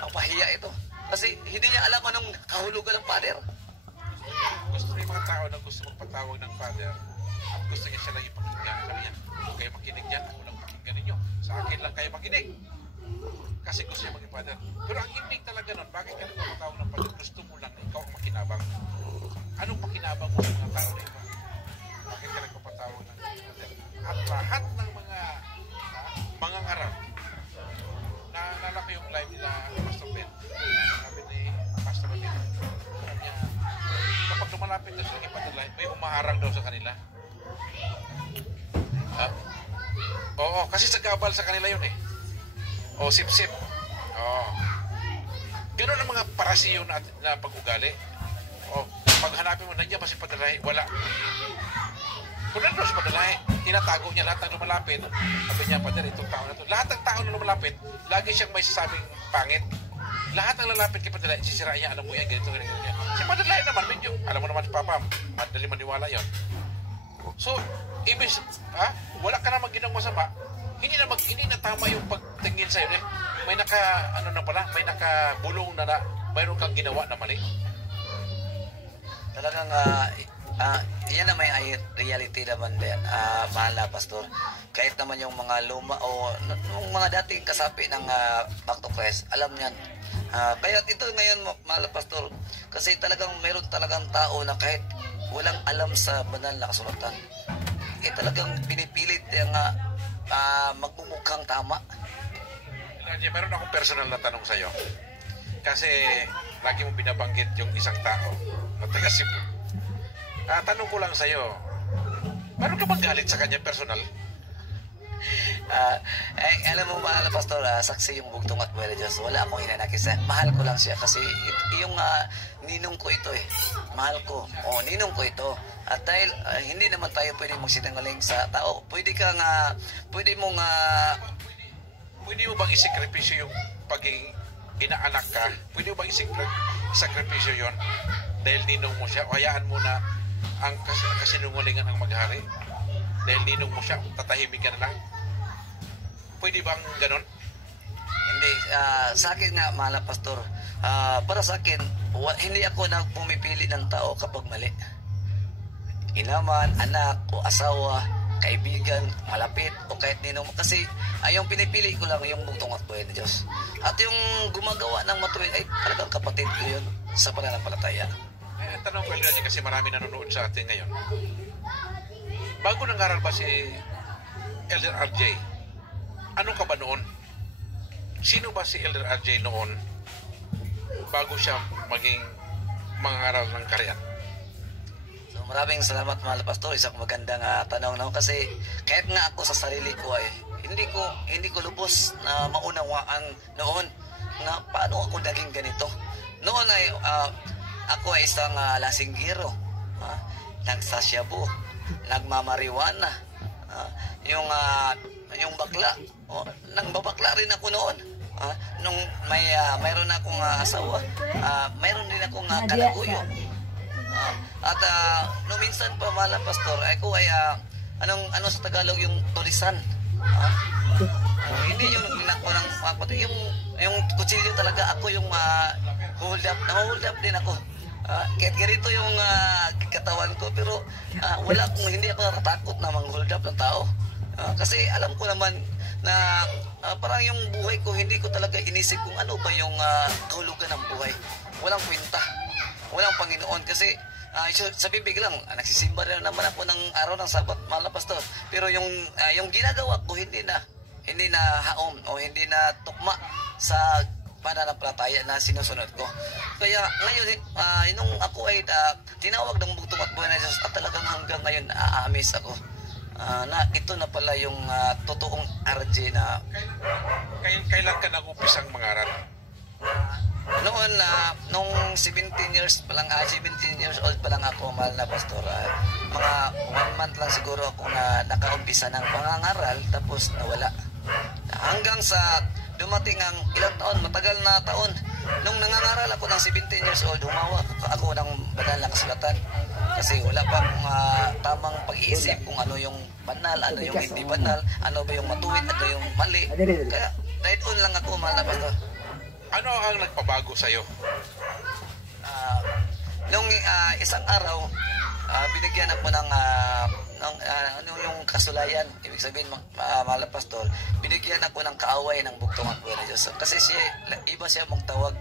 Ang pahiya ito. Kasi hindi niya alam anong kahulugan ng pader. Gusto may mga tao na gusto magpatawag ng father at gusto niya siya lang ipakinggan. Sabi niya, kung kayo makinig dyan, ako lang pakinggan ninyo. Sa akin lang kayo makinig. Kasi gusto niya maging father. Pero ang ibig talaga nun, bakit ka nagpapatawag ng father? Gusto mo lang na ikaw ang makinabang. Anong pakinabang mo sa mga tao na iba? Bakit ka nagpapatawag ng father? At lahat ng mga ngarap, naalala ko yung live nila Pastor Ben. Sabi ni Pastor Ben, sabi niya, kapag lumalapit na siya ipadalay, may umaharang daw sa kanila. Oo, kasi sagabal sa kanila yun eh. O, sip-sip. Oo. Ganoon ang mga parasiyo na pag-ugali. O, pag hanapin mo, nandiyan ba si padalay? Wala. Kung nandun si padalay, tinatago niya lahat ng lumalapit. Sabi niya, Padre, itong tao na ito. Lahat ng tao na lumalapit, lagi siyang may sasabing pangit. Lahat ng lalapit kay Padalay, sisirain niya, alam mo yan, ganito. Si Padalay naman, medyo, alam mo naman si Papa, madali maniwala yon. So, ibig, wala ka naman ginawang masama, hindi na tama yung pagtingin sa'yo. May may nakabulong na mayroon kang ginawa na mali. Talagang, yan na may reality naman din, mahal na pastor. Kahit naman yung mga luma o yung mga dating kasapi ng Back to Christ, alam niyan. Kaya ito ngayon, mahal na pastor, kasi talagang mayroon talagang tao na kahit walang alam sa banal na kasulatan, talagang pinipilit yung magmumukhang tama. Meron akong personal na tanong sa'yo. Kasi lagi mo binabanggit yung isang tao na taga Cebu. Tanong ko lang sa'yo, meron ka bang galit sa kanya personal? Alam mo mahal na pastor, saksi yung bugtong at buhay na Diyos. Wala akong inanakis. Mahal ko lang siya kasi yung ninong ko ito eh. Mahal ko. Ninong ko ito. At dahil hindi naman tayo pwede magsinungaling sa tao. Pwede mo bang isikripisyo yung pagiging inaanak ka? Pwede mo bang isikripisyo yun? Dahil ninong mo siya, o hayaan mo na ang kasinungalingan ang maghari? Dahil ninong mo siya, tatahimik ka na lang? Pwede bang ganon? Hindi. Sa akin nga, mahal na pastor, para sa akin, hindi ako na pumipili ng tao kapag mali. Inaman, anak o asawa, kaibigan, malapit o kahit ninong. Kasi yung pinipili ko lang yung bugtong at buhay na Diyos. At yung gumagawa ng matuwid ay talagang kapatid ko yun sa pananampalataya. Tanong ko lang kasi marami nanonood sa atin ngayon. Bago nangaral ba si Elder RJ, ano ka ba noon? Sino ba si Elder RJ noon bago siya maging mangaral ng Karian? So maraming salamat mahal pastor, isang magandang tanong no, kasi kahit nga ako sa sarili ko ay hindi ko lubos na maunawaan noon na paano ako naging ganito. Noon ay ako ay isang lasinggero, nagsasyabu, nagmamariwana, yung bakla, nang babakla rin ako noon. Nung mayroon akong asawa, mayroon din akong kalaguyo. At no minsan pa mahal na pastor, ako ay ano sa Tagalog yung tulisan. Hindi yung nako ng yung kutsilyo talaga, ako yung hold up din ako. Kahit ganito yung katawan ko, pero hindi ako natatakot na mang-hold up ng tao. Kasi alam ko naman na parang yung buhay ko, hindi ko talaga inisip kung ano ba yung kahulugan ng buhay. Walang kwenta, walang Panginoon. Kasi sa bibig lang, nagsisimba rin naman ako ng araw ng Sabat, mahal na pastor. Pero yung ginagawa ko, hindi na haom o hindi na tukma sa pananampalataya na sinusunod ko. Kaya ngayon, nung ako ay tinawag ng bugtong at buhay na Diyos, at talagang hanggang ngayon aamis ako na ito na pala yung totoong RJ na... Kailan ka nag-umpisang mangaral? Noon, nung 17 years pa lang, 17 years old pa lang ako, mahal na pastor. Mga 1 month lang siguro ako na nakaumpisa ng pangangaral, tapos nawala. Hanggang sa dumating ang ilang taon, matagal na taon, nung nangangaral ako ng 17 years old, humawa ako ng banal na kasulatan. Kasi wala pang tamang pag-iisip kung ano yung banal, ano yung hindi banal, ano ba yung matuwid, ano yung mali. Kaya right on lang ako, mahal na pastor. Ano ang nagpabago sa'yo? Nung isang araw, binigyan ako ng yung kasulayan. Ibig sabihin, mahal na pastor, binigyan ako ng kaaway ng bugtong at buhay na Diyos. Kasi iba siya mong tawag.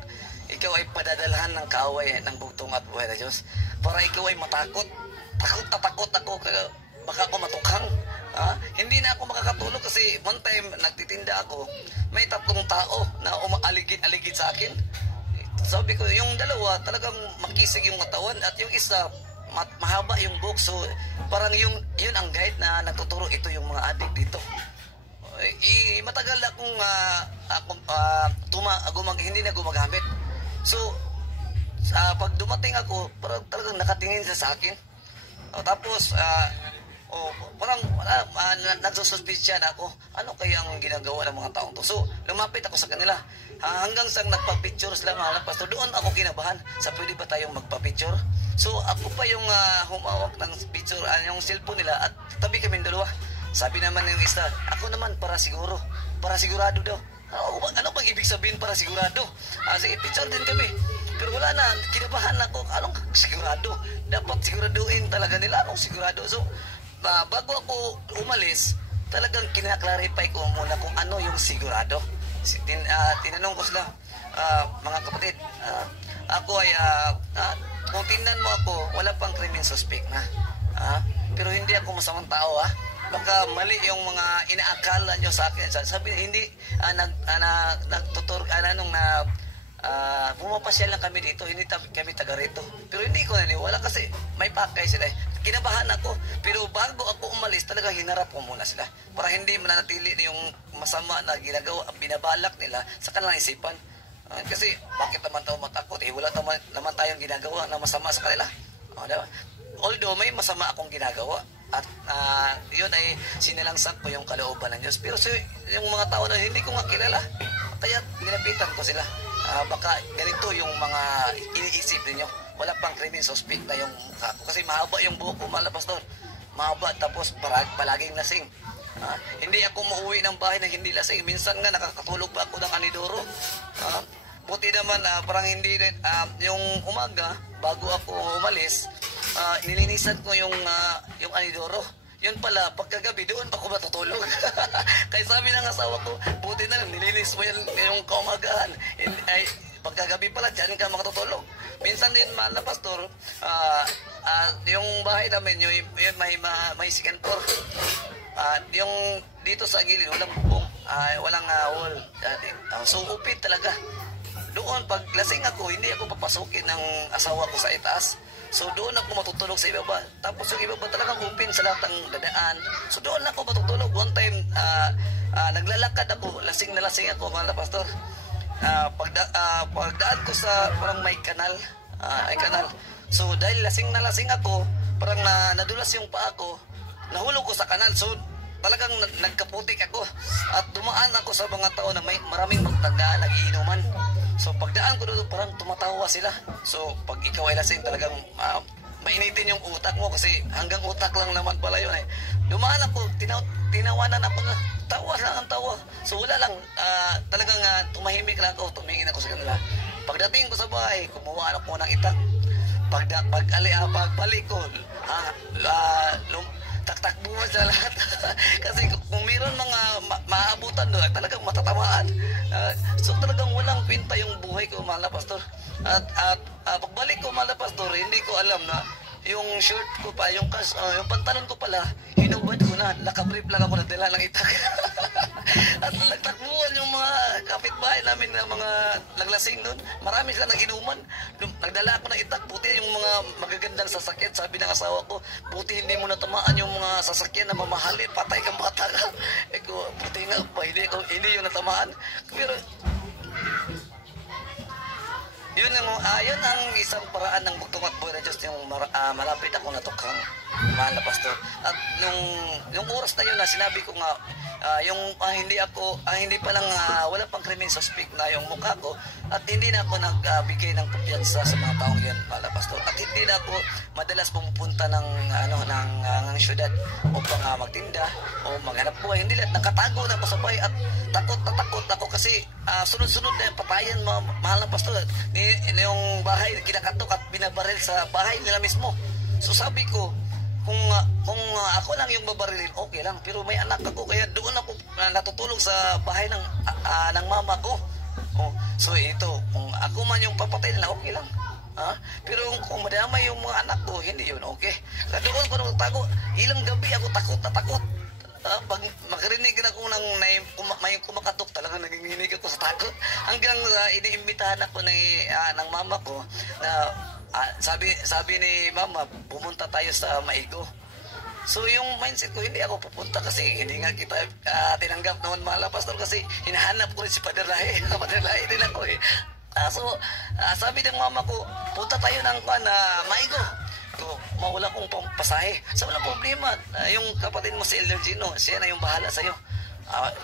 Ikaw ay padadalhan ng kaaway ng bugtong at buhay na Diyos. Para ikaw ay matakot. Takot ako. Baka ako matukhang. Hindi na ako makakatulog kasi one time nagtitinda ako. May 3 tao na umaaligid-aligid sa akin. Sabi ko, yung dalawa talagang makisig yung katawan at yung isa mahaba yung buhok. So parang yun ang guide na nagtuturo, ito yung mga adik dito. Matagal akong hindi na gumagamit. So pag dumating ako, parang talagang nakatingin siya sa akin. Tapos parang nagsususpician ako, ano kaya ang ginagawa ng mga taong to. So lumapit ako sa kanila, hanggang sa nagpa-picture sila, mahal na pastor. Doon ako kinabahan sa pwede ba tayong magpa-picture. So ako pa yung humawak ng picture, yung cellphone nila, at tabi kami dalawa. Sabi naman yung isa, ako naman para sigurado daw. Ano bang ibig sabihin para sigurado? Sige, picture din kami. Pero wala na, kinabahan ako. Anong sigurado? Dapat siguraduhin talaga nila. Anong sigurado? So, bago ako umalis, talagang kinaklarify ko muna kung ano yung sigurado. Tinanong ko sila, mga kapatid, ako ay, kung tingnan mo ako, wala pang krimen suspect na. Pero hindi ako masamang tao, baka mali yung mga inaakala nyo sa akin. Sabi, hindi, pumapasyal lang kami dito, hindi kami taga rito. Pero hindi ko naniwala kasi may pakay sila. Kinabahan ako, pero bago ako umalis, talaga hinarap ko muna sila para hindi mananatili yung masama na ginagawa, binabalak nila sa kanilang isipan. Kasi bakit naman tayo matakot? Wala naman tayong ginagawa na masama sa kanila. Diba? Although may masama akong ginagawa, at yun ay sinalangsak ko yung kalooban ng Diyos. Pero yung mga tao na hindi ko nga kilala, kaya nilapitan ko sila. Baka ganito yung mga iniisip ninyo. Wala pang krimen suspect na yung mukha ko. Kasi mahaba yung buhok ko, mahal na pastor. Mahaba, tapos palaging lasing. Hindi ako mauwi ng bahay na hindi lasing. Minsan nga nakakatulog pa ako ng anidoro. Buti naman, parang hindi rin, yung umaga, bago ako umalis, nilinisan ko yung anidoro. Yun pala, pagkagabi, doon pa ako matutulog. Kaya sabi ng asawa ko, buti na lang, nilinis mo yung kaumagahan. Pagkagabi pala, dyan ka makatutulog. Minsan din, mahal na pastor, yung bahay namin, yun, may second floor. Yung dito sa gilid, walang bubong, walang wall. So, upit talaga. Doon, pag lasing ako, hindi ako papasukin ng asawa ko sa itaas. So doon ako matutulog sa ibaba. Tapos yung ibaba talagang open sa lahat ng dadaan. So doon ako matutulog. One time, naglalakad ako. Lasing na lasing ako, mga pastor. Pagdaan ko sa parang may kanal. So dahil lasing na lasing ako, parang nadulas yung paa ko. Nahulog ko sa kanal. So talagang nagkaputik ako. At dumaan ako sa mga tao na maraming magtandaan, nagiinuman. So pagdaan ko doon, parang tumatawa sila. So pag ikaw ay lasing, talagang mainitin yung utak mo kasi hanggang utak lang naman pala yun. Dumaan ako, tinawanan ako na, tawa lang ang tawa. So wala lang, talagang tumahimik lang ako, tumingin ako sa kanila. Pagdating ko sa bahay, kumuha ako ng itak. Pagbalik ko, taktakbo mo sa lahat. Kasi kung mayroon mga maaabutan doon, talagang matatamaan. So talagang walang pinta yung buhay ko, mahal na pastor. At pagbalik ko, mahal na pastor, hindi ko alam na yung shirt ko pa, yung pantalon ko pala, hinubad ko na, nakabrief lang ako, nagdala ng itak. At nagtakbuhan yung mga kapitbahay namin na mga naglasing doon. Marami sila nag-inuman. Nagdala ako ng itak, buti yung mga magagandang sasakyan. Sabi ng asawa ko, buti hindi mo natamaan yung mga sasakyan na mamahalin, patay kang bata ka. Buti nga pa, hindi yung natamaan. Pero Yun ang isang paraan ng bugtong at buhay na Diyos, yung malapit ako natukhang mahal na pastor. At yung oras na yun na sinabi ko nga, hindi pa lang, wala pang krimen suspect na yung mukha ko, at hindi na ako nagbigay ng kumpiyansa sa mga taong yun, mahal na pastor. At hindi na ako madalas pumupunta ng syudad upang magtinda o maghanap buhay. Hindi lahat, nakatago na ako sa bahay at takot ako kasi sunod-sunod na patayan, mahal na pastor. Yung bahay kinakatok at binabaril sa bahay nila mismo. So sabi ko, kung ako lang yung babarilin, okay lang. Pero may anak ako, kaya doon ako natutulog sa bahay ng mama ko. So ito, kung ako man yung papatay nila, okay lang. Pero kung madamay yung mga anak ko, hindi yun okay. Kaya doon ko nung tago, ilang gabi ako takot na takot. Pag makarinig na ko may kumakatok, talagang naginginig ako sa takot. Hanggang iniimbitahan ako ng mama ko na sabi ni mama, pumunta tayo sa Maigo. So yung mindset ko, hindi ako pupunta kasi hindi nga kita tinanggap noon, mahal na pastor, kasi hinahanap ko rin si Pader Lahi. Pader Lahi din ako eh. Sabi ng mama ko, punta tayo ng Maigo. Mawala kong pasahe. So walang problema. Yung kapatid mo si Elder Gino, siya na yung bahala sa'yo.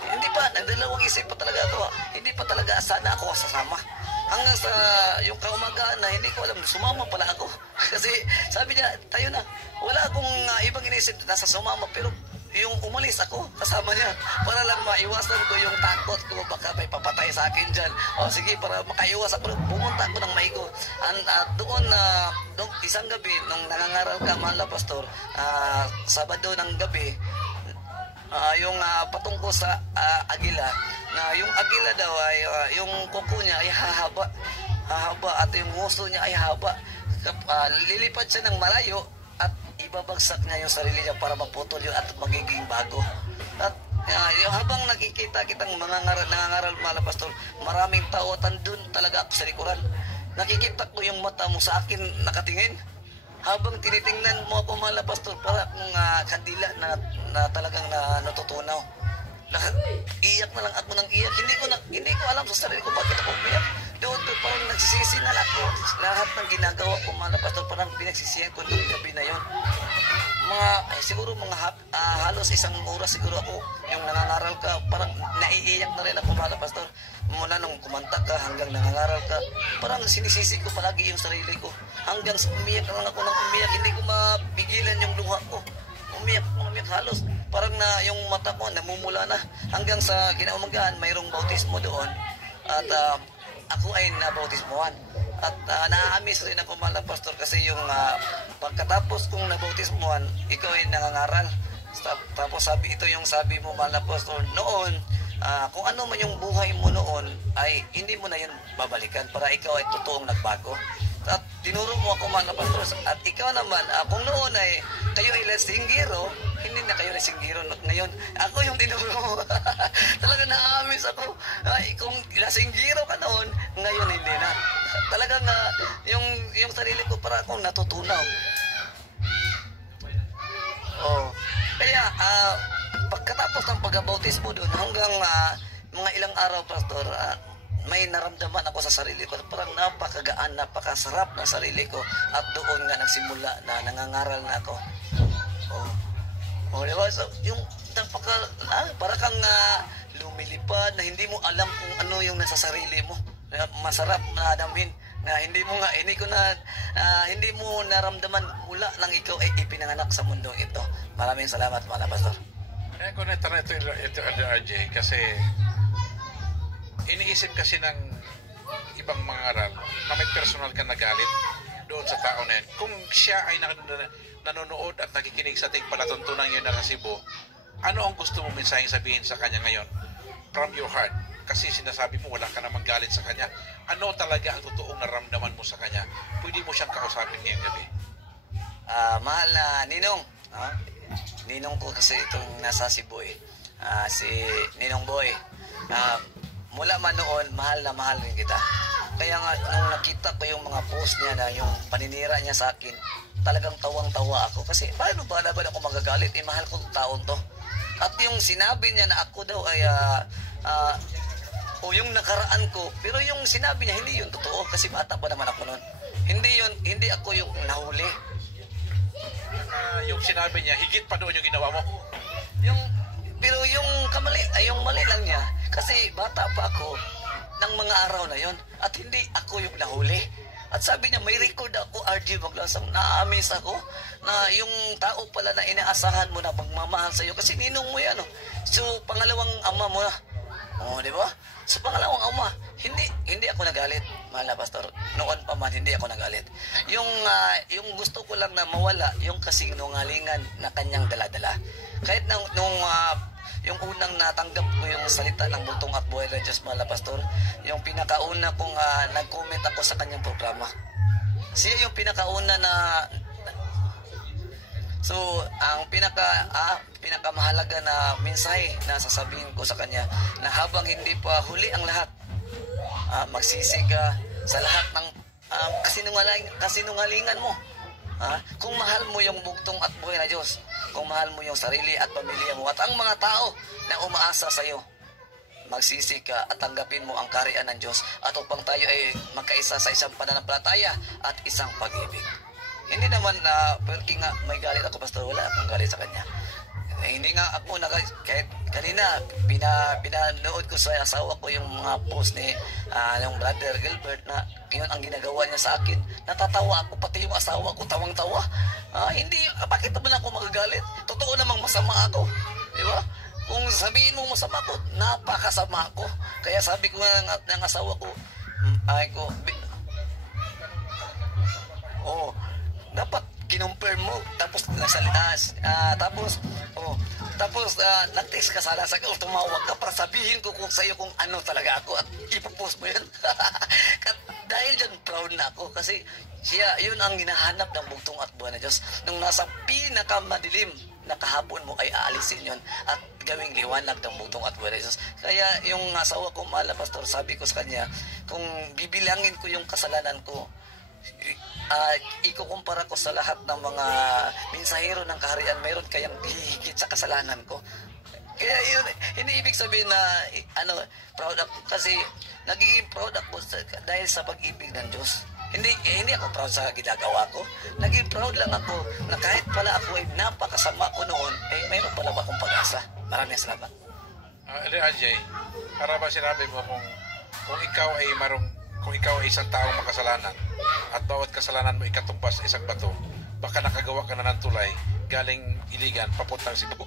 Hindi pa, nagdalawang isip pa talaga ako. Hindi pa talaga sana ako sasama. Hanggang sa yung kaumagaan na hindi ko alam, sumama pala ako. Kasi sabi niya, tayo na. Wala akong ibang inisip na nasa sumama, pero yung umalis ako kasama niya para lang maiwasan ko yung takot ko baka may papatay sa akin dyan. Sige, para makaiwas ako, pumunta ako ng Maigo. Doon isang gabi nung nangangaral ka, mahal na pastor, Sabado ng gabi, yung patungko sa agila, na yung agila daw ay yung kuko niya ay hahaba at yung nguso niya ay haba. Lilipad siya ng malayo at ibabagsak niya yung sarili niya para maputol yun at magiging bago. At habang nakikita kitang nangangaral, mahal na pastor, maraming tao at andun talaga ako sa likuran. Nakikita ko yung mata mo sa akin nakatingin. Habang tinitingnan mo ako, mahal na pastor, para akong kandila na talagang natutunaw. Iyak na lang ako ng iyak. Hindi ko alam sa sarili ko bakit ako umiyak. Doon parang nagsisisi na lang ako. Lahat ng ginagawa ko, mahal na pastor, parang pinagsisiyan ko noong gabi na yon. Siguro halos isang oras siguro ako yung nangangaral ka, parang naiiyak na rin ako, mahal na pastor. Mula nung kumanta ka hanggang nangangaral ka, parang sinisisi ko palagi yung sarili ko. Hanggang umiyak lang ako ng umiyak, hindi ko mapigilan yung luha ko. Umiyak halos. Parang yung mata ko namumula na. Hanggang sa kinaumagahan, mayroong bautismo doon. At ako ay nabautismohan. At naaamis rin ako, mahal na pastor, kasi yung pagkatapos kong nabautismohan, ikaw ay nangangaral. Tapos ito yung sabi mo, mahal na pastor, noon, kung ano man yung buhay mo noon, ay hindi mo na yun babalikan para ikaw ay totoong nagbago. At tinuro mo ako, mahal na pastor, at ikaw naman, kung noon ay kayo ay lasinggiro, hindi na kayo lasinggiro ngayon. Ako yung tinuro mo. Talaga naamis ako. Kung lasinggiro ka noon, ngayon hindi na. Talagang yung sarili ko para akong natutunaw. Kaya pagkatapos ng pag-bautismo doon, hanggang mga ilang araw, pastor, may naramdaman ako sa sarili ko. Parang napakagaan, napakasarap ng sarili ko. At doon nga nagsimula na nangangaral na ako. Diba? So, yung para kang lumilipad na hindi mo alam kung ano yung nasa sarili mo. Masarap na damhin na hindi mo naramdaman mula nang ikaw ay ipinanganak sa mundong ito. Maraming salamat, mga pastor. Kaya ko na ito RJ, kasi iniisip kasi ng ibang mga aral na may personal ka nagalit doon sa tao na yun. Kung siya ay nanonood at nakikinig sa ating palatuntunan yun na Cebu, ano ang gusto mo mensaheng sabihin sa kanya ngayon? From your heart. Kasi sinasabi mo wala ka namang galit sa kanya. Ano talaga ang totoong naramdaman mo sa kanya? Pwede mo siyang kausapin ngayong gabi. Mahal na Ninong. Ninong ko kasi itong nasa Cebu eh. Si Ninong Boy. Mula man noon, mahal na mahal rin kita. Kaya nga, nung nakita ko yung mga post niya na yung paninira niya sa akin, talagang tawang-tawa ako. Kasi paano ba naman ako magagalit? Mahal ko taon to. At yung sinabi niya na ako daw ay o yung nakaraan ko, pero yung sinabi niya, hindi yun totoo kasi bata pa naman ako noon. Hindi ako yung nahuli. Yung sinabi niya, higit pa doon yung ginawa mo. Pero yung mali lang niya, kasi bata pa ako ng mga araw na yon at hindi ako yung nahuli. At sabi niya, may record ako, RG Maglansang, na-amaze ako na yung tao pala na inaasahan mo na magmamahal sa iyo kasi ninong mo yan. So, pangalawang ama mo na. Di ba? So, pangalawang ama, hindi ako nagalit, mahal na pastor. Noon pa man, hindi ako nagalit. Yung gusto ko lang na mawala, yung kasinungalingan na kanyang daladala. Kahit yung unang natanggap ko yung salita ng Bugtong at Buhay na Diyos, mahal na pastor, yung pinakauna kong nag-comment ako sa kanyang programa. Siya yung pinakauna na so, ang pinakamahalaga na mensahe na sasabihin ko sa kanya na habang hindi pa huli ang lahat, magsisi ka sa lahat ng kasinungalingan mo. Kung mahal mo yung bugtong at buhay na Diyos, kung mahal mo yung sarili at pamilya mo at ang mga tao na umaasa sa iyo, magsisi ka at tanggapin mo ang kaharian ng Diyos at upang tayo ay magkaisa sa isang pananampalataya at isang pag-ibig. Hindi naman porque nga may galit ako, pastor, wala akong galit sa kanya. Hindi nga ako kahit kanina pinanood ko sa asawa ko yung mga post ni yung brother Gilbert na yun ang ginagawa niya sa akin. Natatawa ako, pati yung asawa ko tawang-tawa. Hindi, bakit naman ako magagalit? Totoo namang masama ako. Di ba? Kung sabihin mo masama ko, napakasama ko. Kaya sabi ko nga ng asawa ko, dapat kinumpirm mo tapos nag-text ka sana sa akin o tumawag ka para sabihin ko kung sa'yo kung ano talaga ako at ipopost mo yun. Dahil dyan proud na ako kasi siya yun ang hinahanap ng Bugtong at Buhay na Diyos. Nung nasa pinakamadilim na kahapon mo ay aalisin yun at gawing liwanag ng Bugtong at Buhay na Diyos. Kaya yung asawa ko, mahal na pastor, sabi ko sa kanya, kung bibilangin ko yung kasalanan ko, ikukumpara ko sa lahat ng mga mensahero ng kaharian, mayroon kayang hihigit sa kasalanan ko. Kaya yun, hindi ibig sabihin na proud ako kasi nagiging proud ako dahil sa pag-ibig ng Diyos. Hindi ako proud sa ginagawa ko. Naging proud lang ako na kahit pala ako ay napakasama ko noon, mayroon pala akong pag-asa. Maraming salamat. Ajay, para ba sinabi mo kung ikaw ay isang taong makasalanan at bawat kasalanan mo ikatumpas sa isang bato, baka nakagawa ka na ng tulay galing Iligan papuntang Cebu.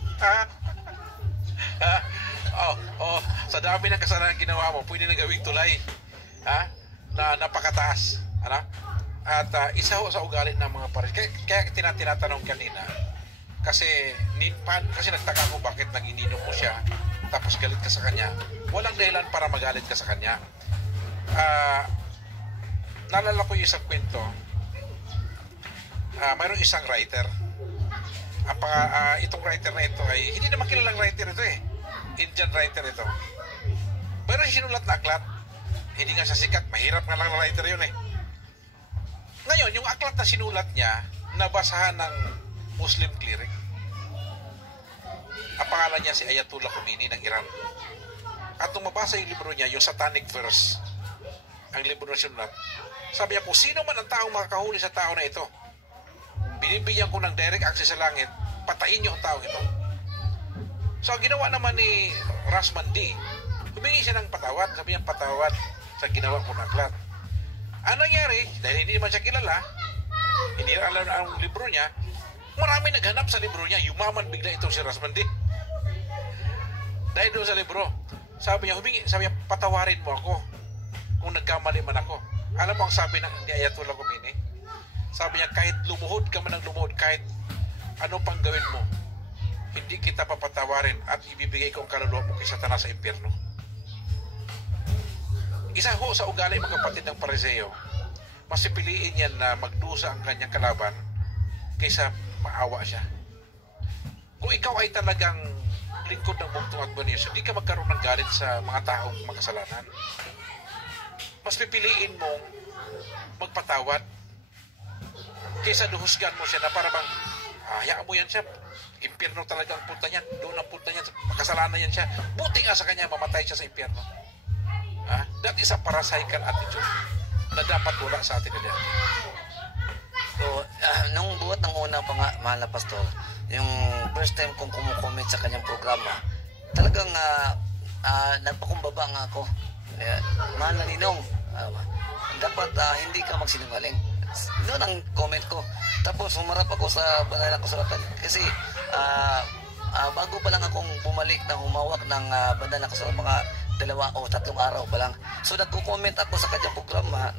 Sa dami ng kasalanan ginawa mo, pwede na gawing tulay na napakataas. At isa ho sa ugali ng mga pares. Kaya tinatanong kanina kasi nagtaka ko bakit nag-ininom mo siya tapos galit ka sa kanya. Walang dahilan para magalit ka sa kanya. Naalala ko yung isang kwento. Mayroong isang writer. Itong writer na ito ay hindi naman kilalang writer ito Indian writer ito. Mayroong sinulat na aklat. Hindi nga siya sikat, mahirap nga lang na writer yun Ngayon, yung aklat na sinulat niya nabasahan ng Muslim cleric. Ang pangalan niya si Ayatollah Khomeini ng Iran. At nung mabasa yung libro niya, yung Satanic Verse, ang libro na sinulat, sabi niya, kung sino man ang taong makakahuli sa tao na ito, binibigyan ko ng direct access sa langit, patayin niyo ang tao ito. So, ang ginawa naman ni Rasmandi, humingi siya ng patawad. Sabi niya, patawad sa ginawa ko ng aklat. Ano nangyari? Dahil hindi naman siya kilala, hindi alam ang libro niya, marami naghanap sa libro niya, yumaman bigla itong si Rasmandi. Dahil doon sa libro, sabi niya, patawarin mo ako kung nagkamali man ako. Alam mo ang sabi ni Ayatollah Khomeini? Sabi niya, kahit lumuhod ka man ng lumuhod, kahit ano pang gawin mo, hindi kita papatawarin at ibibigay ko ang kaluluwa mo kay Satanas sa impyerno. Isa ho sa ugali mga kapatid ng Pariseo, mas pipiliin yan na magdusa ang kanyang kalaban kaysa maawa siya. Kung ikaw ay talagang lingkod ng Bugtong at Buhay, hindi ka magkaroon ng galit sa mga taong makasalanan. Mas pipiliin mong magpatawad kaysa duhusgan mo siya na para bang hayaan mo yan siya, impyerno talaga ang punta niya, doon ang punta niya, makasalanan yan siya, buti nga sa kanya, mamatay siya sa impyerno. That is a parasaical attitude na dapat wala sa atin na. So, nung buhat ng una pa nga, mahal na pastor, yung first time kong kumukomment sa kanyang programa, talagang nagpakumbaba nga ako. Mahal na ninong, dapat hindi ka magsinungaling. Doon ang comment ko. Tapos humarap ako sa banal na kasulatan kasi bago pa lang akong bumalik na humawak ng banal na kasulatan, mga 2 o 3 araw pa lang. So nagko-comment ako sa kanyang programa,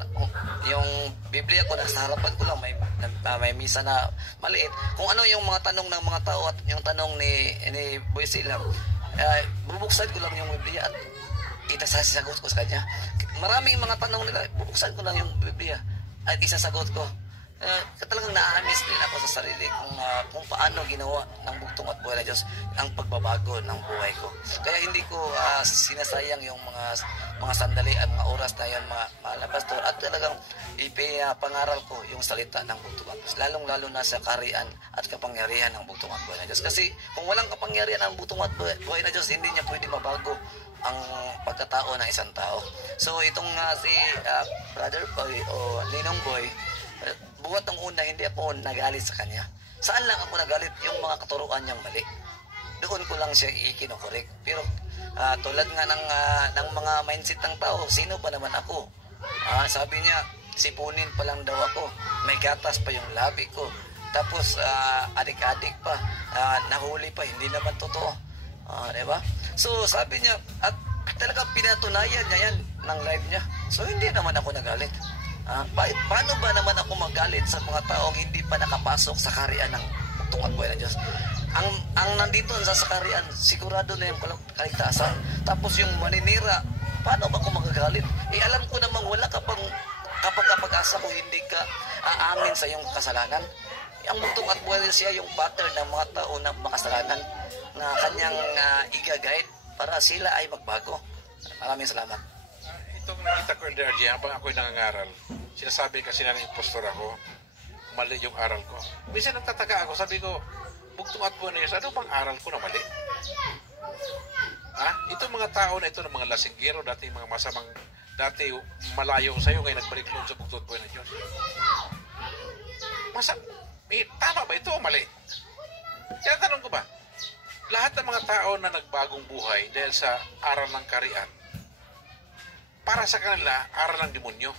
yung Biblia ko nasa harapan ko lang, may misa na maliit. Kung ano yung mga tanong ng mga tao at yung tanong ni Boy Silam, bubuksan ko lang yung Biblia at itasasagot ko sa kanya. Maraming mga tanong nila, bubuksan ko lang yung Biblia at isasagot ko. Talagang na-amaze din ako sa sarili kung paano ginawa ng bugtong at buhay na Diyos ang pagbabago ng buhay ko. Kaya hindi ko sinasayang yung mga sandali at mga oras na yun, mahal na pastor, at talagang ipangaral ko yung salita ng bugtong at Diyos, lalong-lalo na sa kaharian at kapangyarihan ng bugtong at buhay na Diyos. Kasi kung walang kapangyarihan ng bugtong at buhay na Diyos, hindi niya pwede mabago ang pagkatao ng isang tao. So itong si Brother Boy o Ninong Boy, buhat ng una, hindi ako nagalit sa kanya. Saan lang ako nagalit? Yung mga katuruan niyang mali. Doon ko lang siya ikinokorek. Pero tulad nga ng mga mindset ng tao, sino pa naman ako? Sabi niya, sipunin pa lang daw ako. May gatas pa yung labi ko. Tapos adik-adik pa. Nahuli pa, hindi naman totoo. Diba? So sabi niya, at talagang pinatunayan niya yan ng live niya. So hindi naman ako nagalit. Paano ba naman ako magalit sa mga taong hindi pa nakapasok sa kaharian ng bugtong at buhay ng Diyos? Ang nandito sa kaharian, sigurado na yung kaligtasan. Tapos yung maninira, paano ba ako magagalit? Alam ko namang wala ka pang kapag-asa kung hindi ka aamin sa iyong kasalanan. Ang bugtong at buhay siya yung pattern ng mga tao na makasalanan na kanyang i-guide para sila ay magbago. Maraming salamat. Itong nakita ko in RJ, habang ako'y nangangaral, sinasabi kasi na impostor ako, mali yung aral ko. Minsan nagtataka ako, sabi ko, bugtong at buhay na Diyos, ano bang aral ko na mali? Itong mga tao na ito, ng mga lasinggero, dati mga masamang, dati malayo sa'yo, ngayon nagbalik doon sa bugtong at buhay na Diyos. Tama ba ito o mali? Kaya tanong ko ba, lahat ng mga tao na nagbagong buhay dahil sa aral ng kaharian, para sa kanila, aral ng demonyo.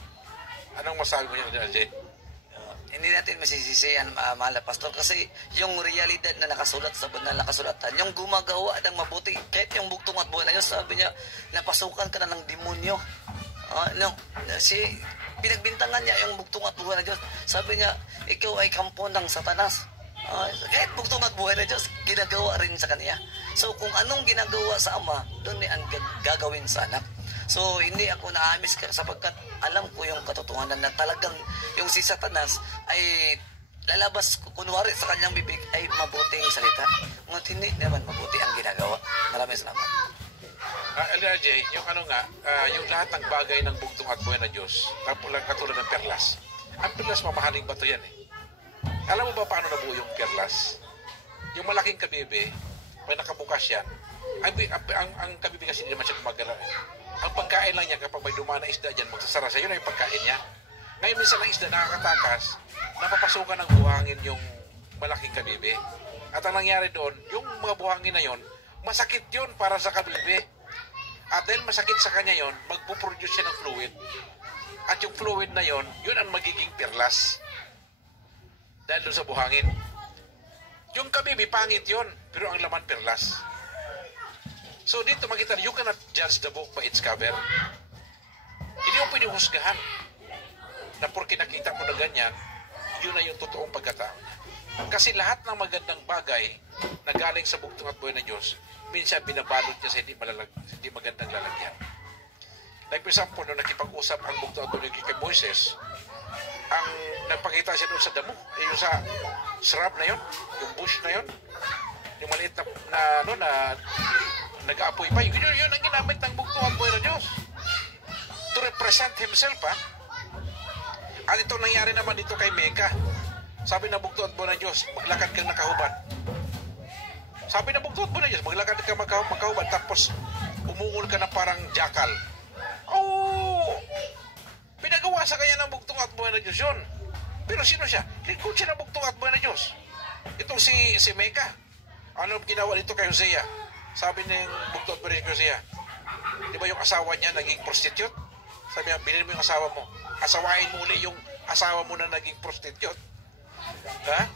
Anong masabi mo niya, RJ? Hindi natin masisisiyan, mahal na pastor, kasi yung realidad na nakasulat sa banal na kasulatan, yung gumagawa ng mabuti, kahit yung bugtong at buhay na Diyos, sabi niya, napasukan ka na ng demonyo. Pinagbintangan niya yung bugtong at buhay na Diyos. Sabi niya, ikaw ay kampo ng Satanas. Kahit bugtong at buhay na Diyos, ginagawa rin sa kanya. So kung anong ginagawa sa Ama, doon ang gagawin sa anak. So hindi ako naamis sapagkat alam ko yung katotohanan na talagang yung si Satanas ay lalabas kunwari sa kanyang bibig ay mabuting salita. Ngunit hindi naman mabuti ang ginagawa. Maraming salamat. LRJ, yung yung lahat ng bagay ng bugtong at buhay na Diyos, katulad ng perlas. Ang perlas, mamahaling bato yan eh. Alam mo ba paano nabuo yung perlas? Yung malaking kabibe, may nakabukas yan. Ang kabibe kasi hindi naman siya gumagala. Ang pagkain lang niya, kapag may dumaan na isda dyan, magsasara sa yun ay yung pagkain niya. Ngayon minsan ang isda nakakatakas, napapasukan ng buhangin yung malaking kabibe. At ang nangyari doon, yung mga buhangin na yon, masakit yun para sa kabibe. At dahil masakit sa kanya yon, magpuproduce siya ng fluid. At yung fluid na yon, yun ang magiging perlas. Dahil doon sa buhangin. Yung kabibe, pangit yun, pero ang laman perlas. So dito makita, you cannot judge the book by its cover. Hindi mo pwede husgahan na porque nakita mo na ganyan, yun na yung totoong pagkatao niya. Kasi lahat ng magandang bagay na galing sa bugtong at buhay na Diyos, minsan binabalot niya sa hindi magandang lalagyan. Like for example, nung nakipag-usap ang bugtong at buhay kay Moises, ang nagpakita siya doon sa damo, yung sa shrub na yon, yung bush na yon, yung maliit na nag-aapoy pa. Yun ang ginamit ng bugtong at buhay ng Diyos. To represent himself, At ito nangyari naman dito kay Mecca. Sabi na bugtong at buhay ng Diyos, maglakad kang nakahubad. Sabi na bugtong at buhay ng Diyos, maglakad kang makahubad, tapos umungol ka na parang jackal. buhay na Diyos yun. Pero sino siya? Kung siya na bugtong at buhay na Diyos. Itong si Mecca. Ano ginawa dito kay Hosea? Sabi ng bugtong at buhay na Hosea. Di ba yung asawa niya naging prostitute? Sabi niya, bilhin mo yung asawa mo. Asawain mo uli yung asawa mo na naging prostitute. Ha?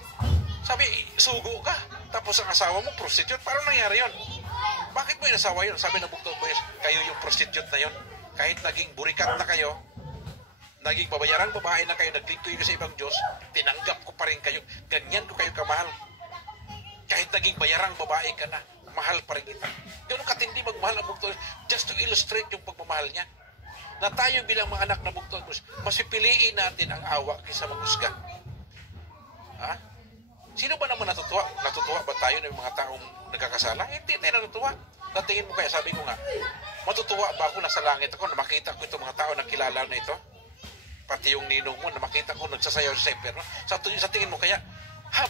Sabi, sugo ka. Tapos ang asawa mo, prostitute. Paano nangyari yun? Bakit mo inasawa yun? Sabi ng bugtong boys, kayo yung prostitute na yun. Kahit naging burikat na kayo, naging babayarang babae na kayo, naglingkoy ko sa ibang Diyos, tinanggap ko pa rin kayo. Ganyan ko kayo kamahal. Kahit naging bayarang babae ka na, mahal pa rin kita. Ganun katindi magmahal ang bugtong just to illustrate yung pagmamahal niya. Na tayo bilang mga anak na bugtong mas pipiliin natin ang awa kaysa maghusga. Ha? Sino ba naman natutuwa? Natutuwa ba tayo ng mga taong nagkakasala? Hindi tayo natutuwa. Natingin mo kaya, sabi ko nga, matutuwa ba ako nasa langit ako na makita ko itong mga tao na kilala na ito? Pati yung ninong mo na makita ko nagsasayaw sa impyerno. Sa tingin mo kaya,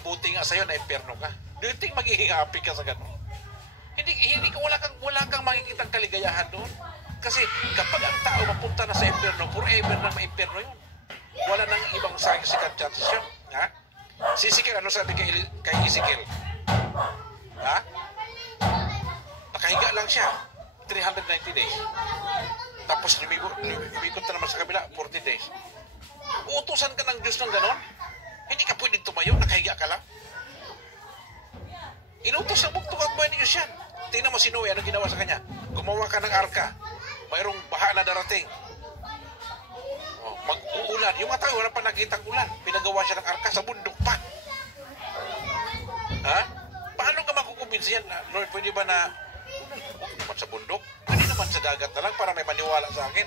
buti nga sa'yo na impyerno ka. Do you think magiging happy ka sa ganun? Hindi ka, wala kang makikitang kaligayahan doon. Kasi kapag ang tao mapunta na sa impyerno, forever na may impyerno yun. Wala nang ibang second chances yun. Ha? Si Ezekiel, ano sabi kay Ezekiel? Ha? Nakahiga lang siya. 390 days. Tapos lumikot na naman sa kabila, 40 days. Uutusan ka ng Diyos ng ganon? Hindi ka pwedeng tumayo, nakahiga ka lang. Inutos ng bugtong at buhay ni Diyos yan. Tingnan mo si Noe, ano ginawa sa kanya? Gumawa ka ng arka. Mayroong baha na darating. Mag-uulan. Yung mga tao, wala pa nakitang ulan. Pinagawa siya ng arka sa bundok pa. Ha? Paano ka makukumbinsi yan? Lord, pwede ba na huwag naman sa bundok? Pwede naman sa dagat na lang para may maniwala sa akin.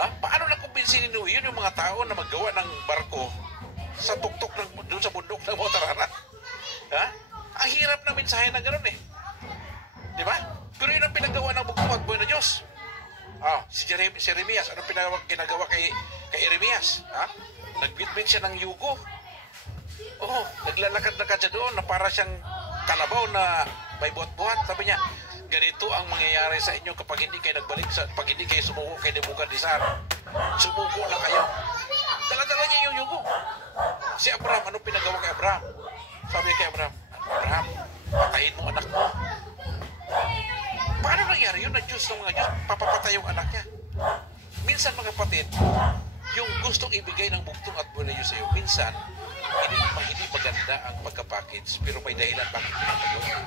Ha? Paano nakumbinsi ni Noe? Yun yung mga tao na maggawa ng barko sa tuktok doon sa bundok ng Motarara. Ha? Ang hirap na mensahe na gano'n eh. Di ba? Pero yun ang pinagawa ng bugtong at buhay na Diyos. Si Jeremias, ano ginagawa kay Jeremias? Ha? Nagbitbit siya ng yugo. Naglalakad na siya doon na para siyang kalabaw na may buhat-buhat. Sabi niya, ganito ang mangyayari sa inyo kapag hindi kayo nagbalik, pag hindi kayo sumuko kay Nebuchadnezzar. Sumuko na kayo. Dala-dala niya yung yugo. Si Abraham, ano pinagawa kay Abraham? Sabi niya kay Abraham, patayin mo anak mo. Paano nangyari yun? Na Diyos ng mga Diyos, papapatay yung anak niya. Minsan mga kapatid, yung gustong ibigay ng bugtong at buhay na Diyos sa'yo, minsan, hindi maganda ang pagka-package, pero may dahilan bakit pinapagawa.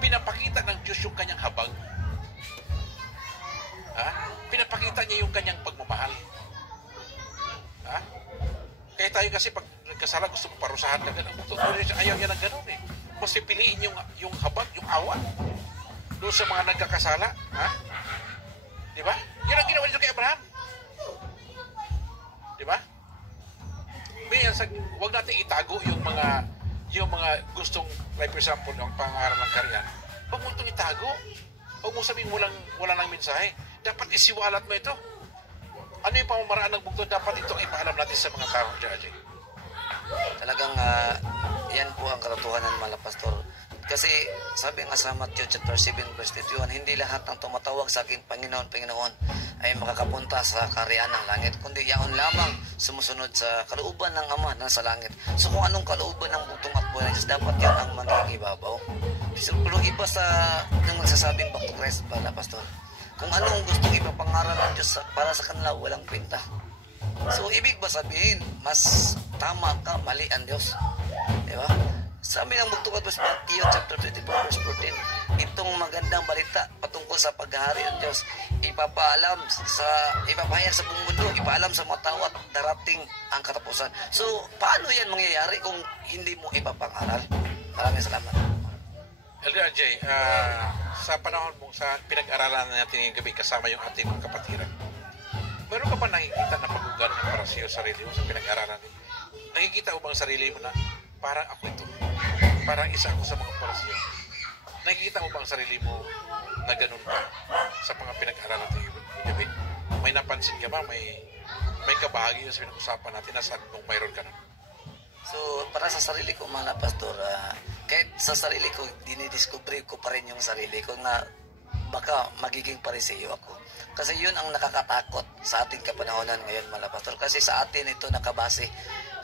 Pinapakita ng Diyos yung kanyang habag. Pinapakita niya yung kanyang pagmamahal. Kaya tayo kasi pag nagkasala, gusto mo parusahan ka ng bugtong. Ayaw niya ng ganun eh. Mas pipiliin yung habag, yung awa doon sa mga nagkakasala. Di ba? Yun ang ginawa nito kay Abraham. Di ba? Huwag natin itago yung mga gustong, like for example, yung pangaral ng kariyan. Huwag mo itong itago. Huwag mo sabihin wala nang mensahe. Dapat isiwalat mo ito. Ano yung pamamaraan ng bugtong? Dapat ito ay ipaalam natin sa mga tao, Judge. Talagang yan po ang katotohanan, mga pastor. Kasi sabi nga sa Matthew chapter 7 verse 21, hindi lahat ng tumatawag sa aking Panginoon ay makakapunta sa kaharian ng langit, kundi yaon lamang sumusunod sa kalooban ng Ama na sa langit. So kung anong kalooban ng bugtong at buhay ng Diyos, dapat yan ang magiging ibabaw. Pero iba sa nung nagsasabing back to Christ, mga pastor. Kung anong gustong ipapangaral ng Diyos para sa kanila, walang kwenta. So, ibig ba sabihin, mas tama ka, mali ang Diyos? Di ba? Sabi ng bugtong at Matthew chapter 24 verse 14, itong magandang balita patungkol sa paghahari ng Diyos, ipapahayag sa buong mundo, ipaalam sa mga tao at darating ang katapusan. So, paano yan mangyayari kung hindi mo ipapangaral? Maraming salamat. Elder Ajay, sa panahon mo, sa pinag-aralan natin ngayong gabi kasama yung ating mga kapatiran, meron ka ba nakikita na pag-ugal ng para sa sarili mo sa pinag-aralan natin? Nakikita mo bang sarili mo na parang ako ito? Parang isa ako sa mga parasyo. Nakikita mo bang sarili mo na ganun pa sa mga pinag-aralan natin gabi? May napansin ka ba? May kabahagi sa pinag-usapan natin na saan kung mayroon ka na? So, para sa sarili ko, mga pastor, kahit sa sarili ko, dinidiscover ko pa rin yung sarili ko na baka magiging Pariseo ako. Kasi yun ang nakakatakot sa ating kapanahonan ngayon, mga pastor. Kasi sa atin ito nakabase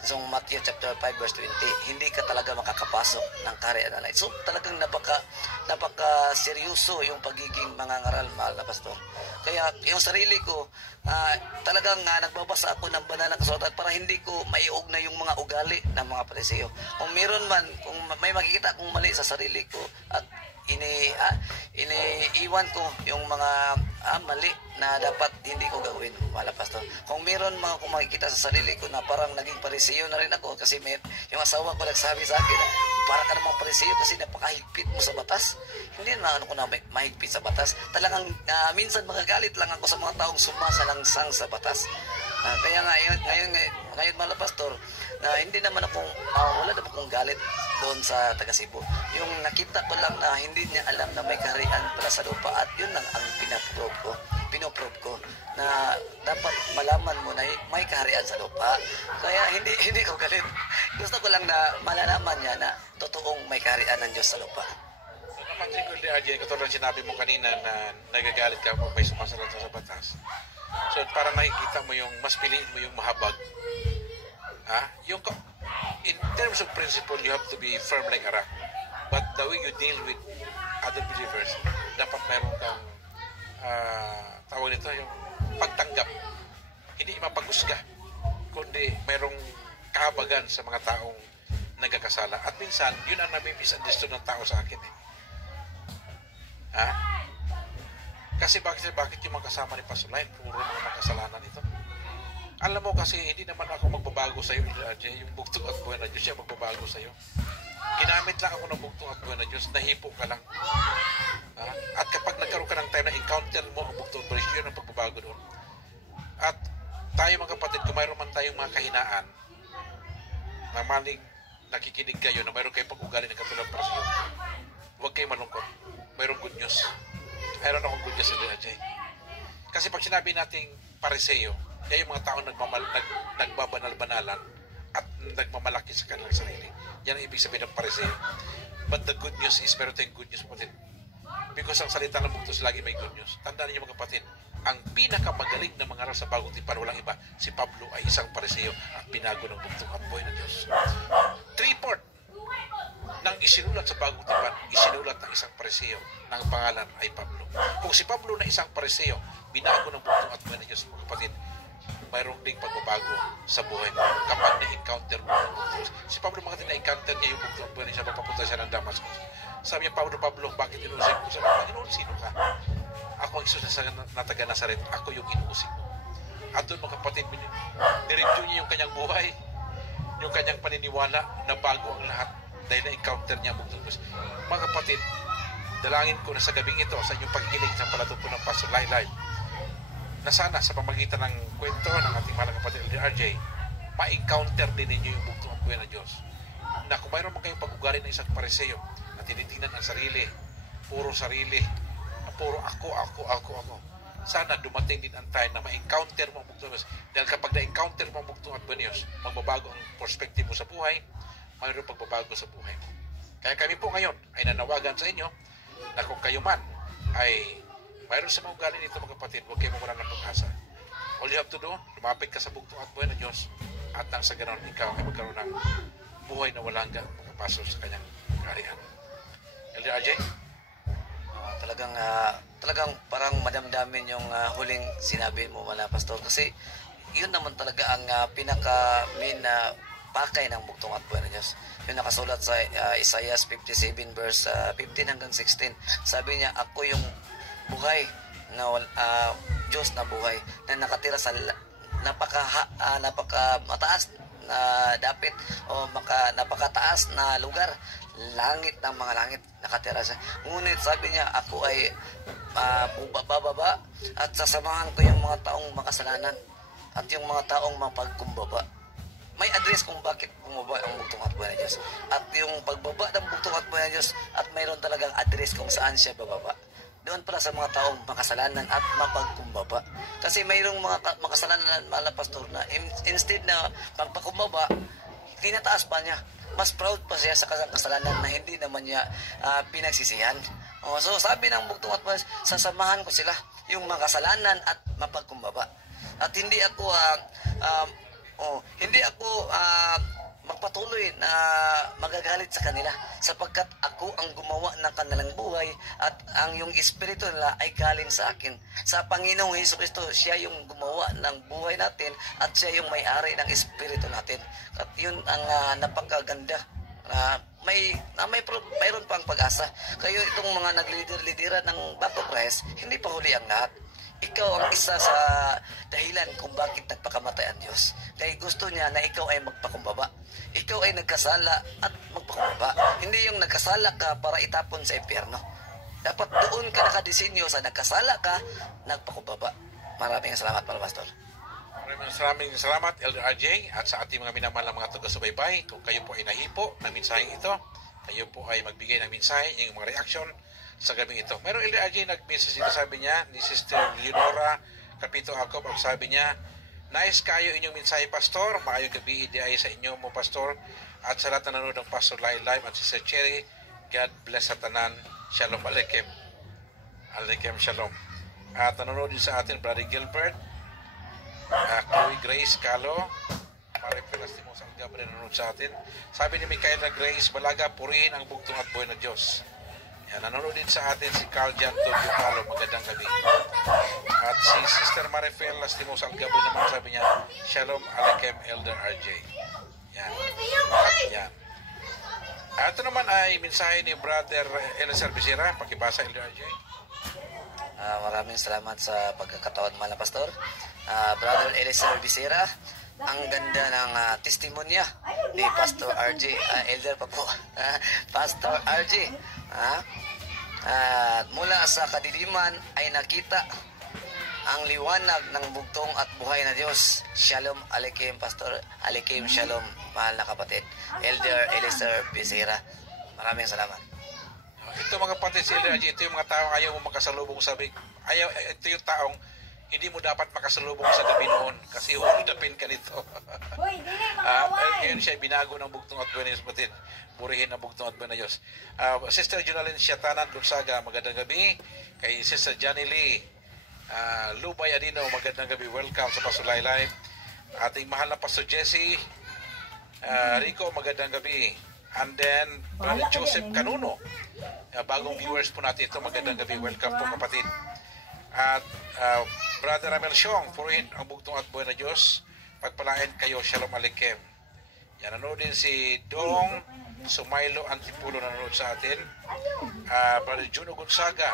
sa Matthew chapter 5 verse 20, hindi ka talaga makakapasok ng kaharian ng langit. So talagang napaka seryoso yung pagiging mangangaral, mahal na pastor. Kaya yung sarili ko, talagang nagbabasa ako ng banal na kasulatan para hindi ko maiugnay yung mga ugali ng mga Pariseo. Kung meron man, kung may makikita akong mali sa sarili ko at iniiwan ko yung mga mali na dapat hindi ko gawin, mahal na pastor. Kung meron mga kung makikita sa sarili ko na parang naging Pariseo na rin ako kasi yung asawa ko nagsabi sa akin, para ka namang Pariseo kasi napakahigpit mo sa batas. Hindi na ko na mahigpit sa batas. Talagang minsan magagalit lang ako sa mga taong sumasalangsang sa batas. Kaya ngayon mga pastor, hindi naman akong, wala naman akong galit doon sa taga Cebu. Yung nakita ko lang na hindi niya alam na may kaharian pala sa lupa at yun lang ang pinoprove ko na dapat malaman mo na may kaharian sa lupa. Kaya hindi ko galit. Gusto ko lang na malalaman niya na totoong may kaharian ng Diyos sa lupa. So, napansin ko, RJ, katulad sinabi mo kanina na nagagalit ka kung may sumasalanta sa batas. So, para nakikita mo yung, mas piliin mo yung mahabag. In terms of principle, you have to be firm like a rock. But the way you deal with other believers, dapat meron kang, tawag nito, yung pagtanggap. Hindi mapagusga, kundi merong kahabagan sa mga taong nagkakasala. At minsan, yun ang nami-misunderstood ng tao sa akin. Kasi bakit yung mga kasama ni Pastor Lion, puro mga kasalanan ito? Alam mo kasi, hindi naman ako magbabago sa iyo, yung bugtong at buhay na Diyos, siya magbabago sa iyo. Ginamit lang ako ng bugtong at buhay na Diyos, nahipo ka lang. At kapag nagkaroon ka ng time na encounter mo ang bugtong at buhay, yun ang pagbabago doon. At tayo mga kapatid, kung mayroon man tayong mga kahinaan, na maling nakikinig kayo, na mayroon kayong pag-ugali ng katulad para sa iyo, huwag kayong malungkot. Mayroong good news. Mayroon akong good news sa Ajay. Kasi pag sinabi nating Pariseo, kaya yung mga tao nagbabanal-banalan at nagmamalaki sa kanilang sarili. Yan ang ibig sabihin ng Pariseo. But the good news is, meron tayong good news, kapatid. Because ang salita ng bugtos lagi may good news. Tandaan niyo mga kapatid, ang pinakamagaling na mangaral sa bagong tipan, walang iba, si Pablo ay isang Pariseo at binago ng bugtong at buhay ng Diyos. 3/4 ng isinulat sa bagong tipan, isinulat ng isang Pariseo ng pangalan ay Pablo. Kung si Pablo na isang Pariseo, binago ng bugtong at buhay ng Diyos, mga kapatid, mayroong ding pagbabago sa buhay mo kapag na-encounter mo ng bugtong. Si Pablo mga na-encounter niya yung bugtong at buhay niya, papunta siya ng Damascus. Sabi niya, Pablo, bakit inuusig ko? Sabi niya, Panginoon, sino ka? Ako ang Isus na taga Nazaret, ako yung inuusig mo. At doon mga kapatid, nireview niya yung kanyang buhay, yung kanyang paniniwala na bago ang lahat dahil na-encounter niya ang bugtong. Mga kapatid, dalangin ko na sa gabing ito, sa inyong pagkikinig sa palatupon ng Pastor Live, na sana sa pamagitan ng kwento ng ating mahal na kapatid RJ, ma-encounter din ninyo yung bugtong at buhay ng Diyos. Na kung mayroon man kayong pag-ugali ng isang Pariseo na tinitingnan ang sarili, puro ako. Sana dumating din ang time na ma-encounter mo ang bugtong at Diyos. Dahil kapag na-encounter mo ang bugtong at buhay ng Diyos, magbabago ang perspective mo sa buhay, mayroon pagbabago sa buhay mo. Kaya kami po ngayon ay nanawagan sa inyo na kung kayo man ay mayroon sa mga ugali nito mga kapatid, huwag kayo mawalan ng pag-asa. All you have to do, lumapit ka sa bugtong at buhay ng Diyos at nang sa ganoon ikaw ay magkaroon ng buhay na walang hanggang makapasok sa kanyang kaharian. Elder RJ? Talagang parang madamdamin yung huling sinabi mo, mga pastor, kasi yun naman talaga ang pinaka-main na pakay ng bugtong at buhay ng Diyos. Yung nakasulat sa Isaiah 57 verse 15 hanggang 16. Sabi niya, ako yung buhay na Diyos na buhay na nakatira sa napaka mataas na dapit o napakataas na lugar, langit ng mga langit, nakatira siya. Ngunit sabi niya, ako ay bababa at sasamahan ko yung mga taong makasalanan at yung mga taong mapagkumbaba. May address kung bakit bumaba ang bugtong at buhay ng Diyos. At yung pagbaba ng bugtong at buhay ng Diyos, at mayroon talagang address kung saan siya bababa. Doon para sa mga taong makasalanan at mapagkumbaba. Kasi mayroong mga makasalanan, mga pastor, na instead na pagpakumbaba, tinataas pa niya. Mas proud pa siya sa kasalanan na hindi naman niya pinagsisihan. So sabi ng bugtong at buhay, sasamahan ko sila, yung makasalanan at mapagkumbaba. At hindi ako magpatuloy na magagalit sa kanila sapagkat ako ang gumawa ng kanilang buhay at ang yung espiritu nila ay galing sa akin. Sa Panginoong Hesukristo, siya yung gumawa ng buhay natin at siya yung may-ari ng espiritu natin. At yun ang napakaganda. Mayroon pang pag-asa. Kayo itong mga naglider-lidera ng Back to Christ, hindi pa huli ang lahat. Ikaw ang isa sa dahilan kung bakit nagpakamatay ang Diyos. Kaya gusto niya na ikaw ay magpakumbaba. Ikaw ay nagkasala at magpakumbaba. Hindi yung nagkasala ka para itapon sa impyerno. Dapat doon ka nakadesinyo sa nagkasala ka, nagpakumbaba. Maraming salamat, Pastor. Maraming salamat, Elder RJ, at sa ating mga minamahal mga taga-subaybay. Kung kayo po ay nahipo ng mensaheng ito, kayo po ay magbigay ng mensahe, yung mga reaction sa gabing ito. Meron Elder RJ nag-message dito, sabi niya, ni Sister Leonora Capito Jacob, ang sabi niya, nice kayo inyong mensahe, Pastor. Maayong gabi ay sa inyo mo, Pastor. At sa lahat na nanonood ng Pastor Live at Sister Cherry, God bless sa tanan. Shalom Aleichem. Aleichem Shalom. At nanonood din sa atin, Brother Gilbert, Chloe Grace Calo, Maripel Astimos ang Gabriel nanonood sa atin. Sabi ni Micaela Grace Balaga, purihin ang bugtong at buhay na Diyos. Yan, nanonood din sa atin si Carl Jan Tobio Calo, magandang gabi. At si Sister Marifel Lastimos ang Gabriel naman, sabi niya, Shalom Aleichem Elder RJ. Yan. At yan. At ito naman ay mensahe ni Brother Eliezer Bisera, pakibasa Elder RJ. Maraming salamat sa pagkakataon, mahal na Pastor. Brother Eliezer Bisera, ang ganda ng testimonya ni Pastor RJ, Elder pa po, Pastor RJ. Mula sa kadiliman ay nakita ang liwanag ng bugtong at buhay na Diyos. Shalom Aleichem, Pastor. Aleichem Shalom, mahal na kapatid. Elder Eliezer Bisera. Maraming salamat. Ito mga kapatid, si Elder RJ, ito yung mga taong ayaw mo makasalubong sabi. Ito yung taong hindi mo dapat makasalubong sa gabi noon kasi hulidapin ka nito. Ngayon siya binago ng bugtong at buhay na Diyos, batid. Purihin ang bugtong at buhay na Diyos. Sister Jonalyn Siatanan Gonzaga, magandang gabi. Kay Sister Johnny Lee Lubay Adino, magandang gabi. Welcome sa Pastor Live. Ating mahal na Pastor Jesse Rico, magandang gabi. And then Brother Joseph Canuno, bagong viewers po natin ito, magandang gabi. Welcome po kapatid. At Brother Ramel Siong, purihin ang bugtong at buhay na Diyos. Pagpalain kayo, Shalom Aleichem. Yan, nanood din si Dong Sumailo Antipulo, nanood sa atin. Brother Juno Gonzaga,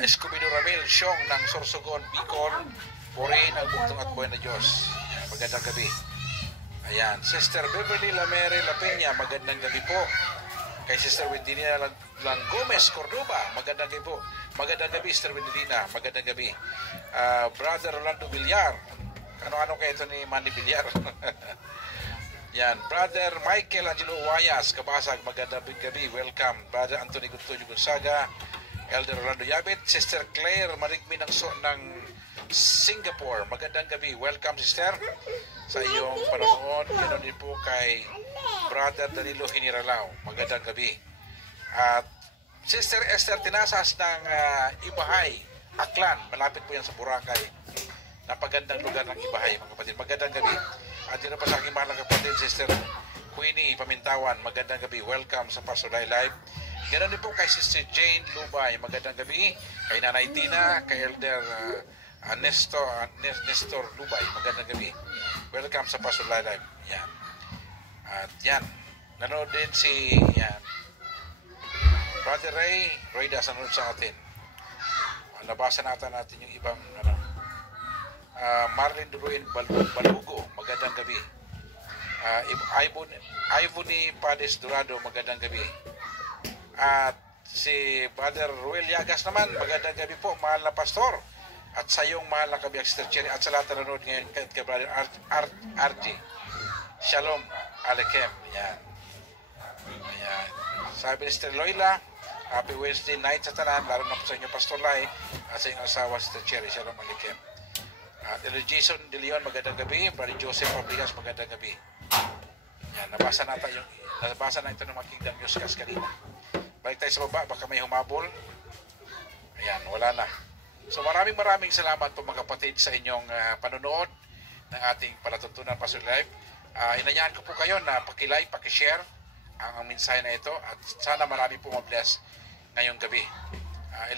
Escobedo Ramel Siong ng Sorsogon, Bicol, purihin ang bugtong at buhay na Diyos. Magandang gabi. Ayan, Sister Beverly Lamere La Peña, magandang gabi po. Kay Sister Wendina Lang Gomez Cordoba, magandang gabi po. Magandang gabi, Sister Wendina, magandang gabi. Brother Rolando Villar, ano-ano kayo ito ni Manny Villar? Yan, Brother Michael Angelo Uwayas, Kabasag, magandang gabi, welcome. Brother Anthony Gutuyo Gonzaga, Elder Rolando Yabit, Sister Claire Marigmi ng Singapore, magandang gabi, welcome sister sa iyong panonood. Ganoon din po kay Brother Danilo Hiniralao, magandang gabi. At Sister Esther Tinasas ng Ibahay, Aklan, malapit po yan sa Boracay. Napagandang lugar ng Ibahay, mga kapatid, magandang gabi. At yun na pa sa aking mahal na kapatid, Sister Queenie Pamintawan, magandang gabi, welcome sa Pastor Live. Ganoon din po kay Sister Jane Lubay, magandang gabi. Kay Nanay Tina, kay Elder Nestor Lubay, magandang gabi. Welcome sa Pastor Live. Yan. At yan, nanood din si Brother Ray Das, nanood sa atin. Nabasa natin yung ibang Marlene Duruin Balugo, magandang gabi. Ivony Pades Dorado, magandang gabi. At si Brother Ruel Yagas naman, magandang gabi po, mahal na pastor. At sa iyong mahal na kabiyak, Sister Cherry, at sa lahat na nanood ngayon kay Brother RG. Shalom Aleichem. Yan. Ayan. Sabi ni Sister Loila, happy Wednesday night sa tanan, lalo na po sa inyo Pastor Lai at sa inyong asawa, Sister Cherry. Shalom Aleichem. At Elder Jason De Leon, magandang gabi. Brother Joseph Fabrigas, magandang gabi. Yan, nabasa na ito ng mga Kingdom Newscast kanina. balik tayo sa baba, baka may humabol. Ayan, wala na. So maraming salamat po mga kapatid sa inyong panonood ng ating palatuntunan Pastor Live. Inanyahan ko po kayo na paki-like, paki-share ang mensahe na ito at sana marami po mabless ngayong gabi.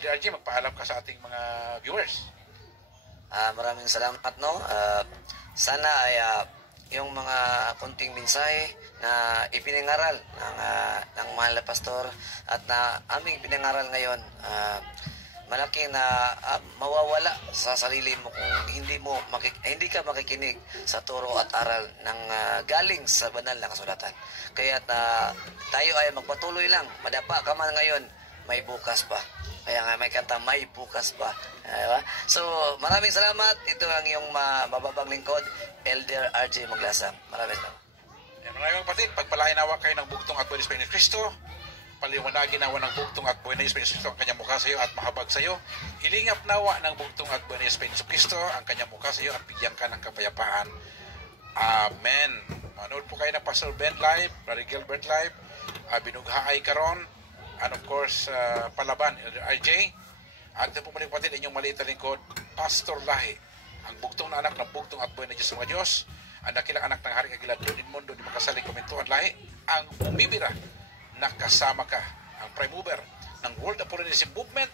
LDRG, magpaalam ka sa ating mga viewers. Maraming salamat, no? Sana ay yung mga kunting mensahe na ipinangaral ng mahal na pastor at na aming pinangaral ngayon, malaki na mawawala sa sarili mo kung hindi ka makikinig sa turo at aral ng galing sa banal na kasulatan. Kaya tayo ay magpatuloy lang. Madapa ka man ngayon, may bukas pa. Kaya nga may kanta, may bukas pa. Diba? So, maraming salamat. Ito ang iyong mababang lingkod, Elder RJ Maglasa. Maraming salamat. Mga kapatid, pagpalain nawa kayo ng bugtong at buhay ni Kristo. Paliwanagin nawa ng bugtong at buhay ni Kristo ang kanyang mukha sa iyo at mahabag sa iyo. Ilingap nawa ng bugtong at buhay ni Kristo ang kanyang mukha sa iyo at bigyan ka ng kapayapaan. Amen. Manood po kayo ng Pastor Ben Live, Brother Gilbert Live, Binughaay karon, and of course, Palaban, RJ. At ito po mga kapatid, inyong maliit na lingkod, Pastor Lahi, ang bugtong na anak ng bugtong at buhay na Diyos ng Diyos, ang dakilang anak ng Haring Aguilar, din mundo, di makasaling komentuhan lahi, ang bumibira, nakasama ka, ang prime mover ng World Apollinism Movement,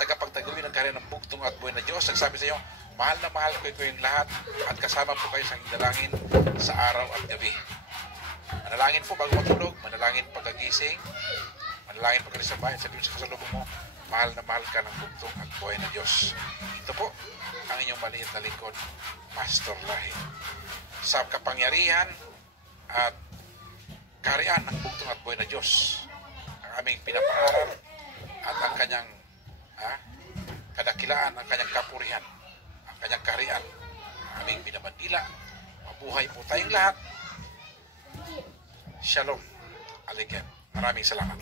tagapagtagawin ng karya ng bugtong at buhay na Diyos. Nagsabi sa iyo, mahal na mahal ko yung lahat at kasama po kayo sa dalangin sa araw at gabi. Manalangin po bago matulog, manalangin pagkagising, manalangin pagkalis sa bayan, sabihin sa kasalubong mo, mahal na mahal ka ng bugtong at buhay na Diyos. Ito po ang inyong maliit na lingkod, Pastor Lahi. Sa kapangyarihan at karian ng bugtong at buhay na Diyos, ang aming pinapangaral at ang kanyang kadakilaan, ang kanyang kapurihan, ang kanyang karian, ang aming binabandila. Mabuhay po tayong lahat. Shalom. Alikem. Maraming salamat.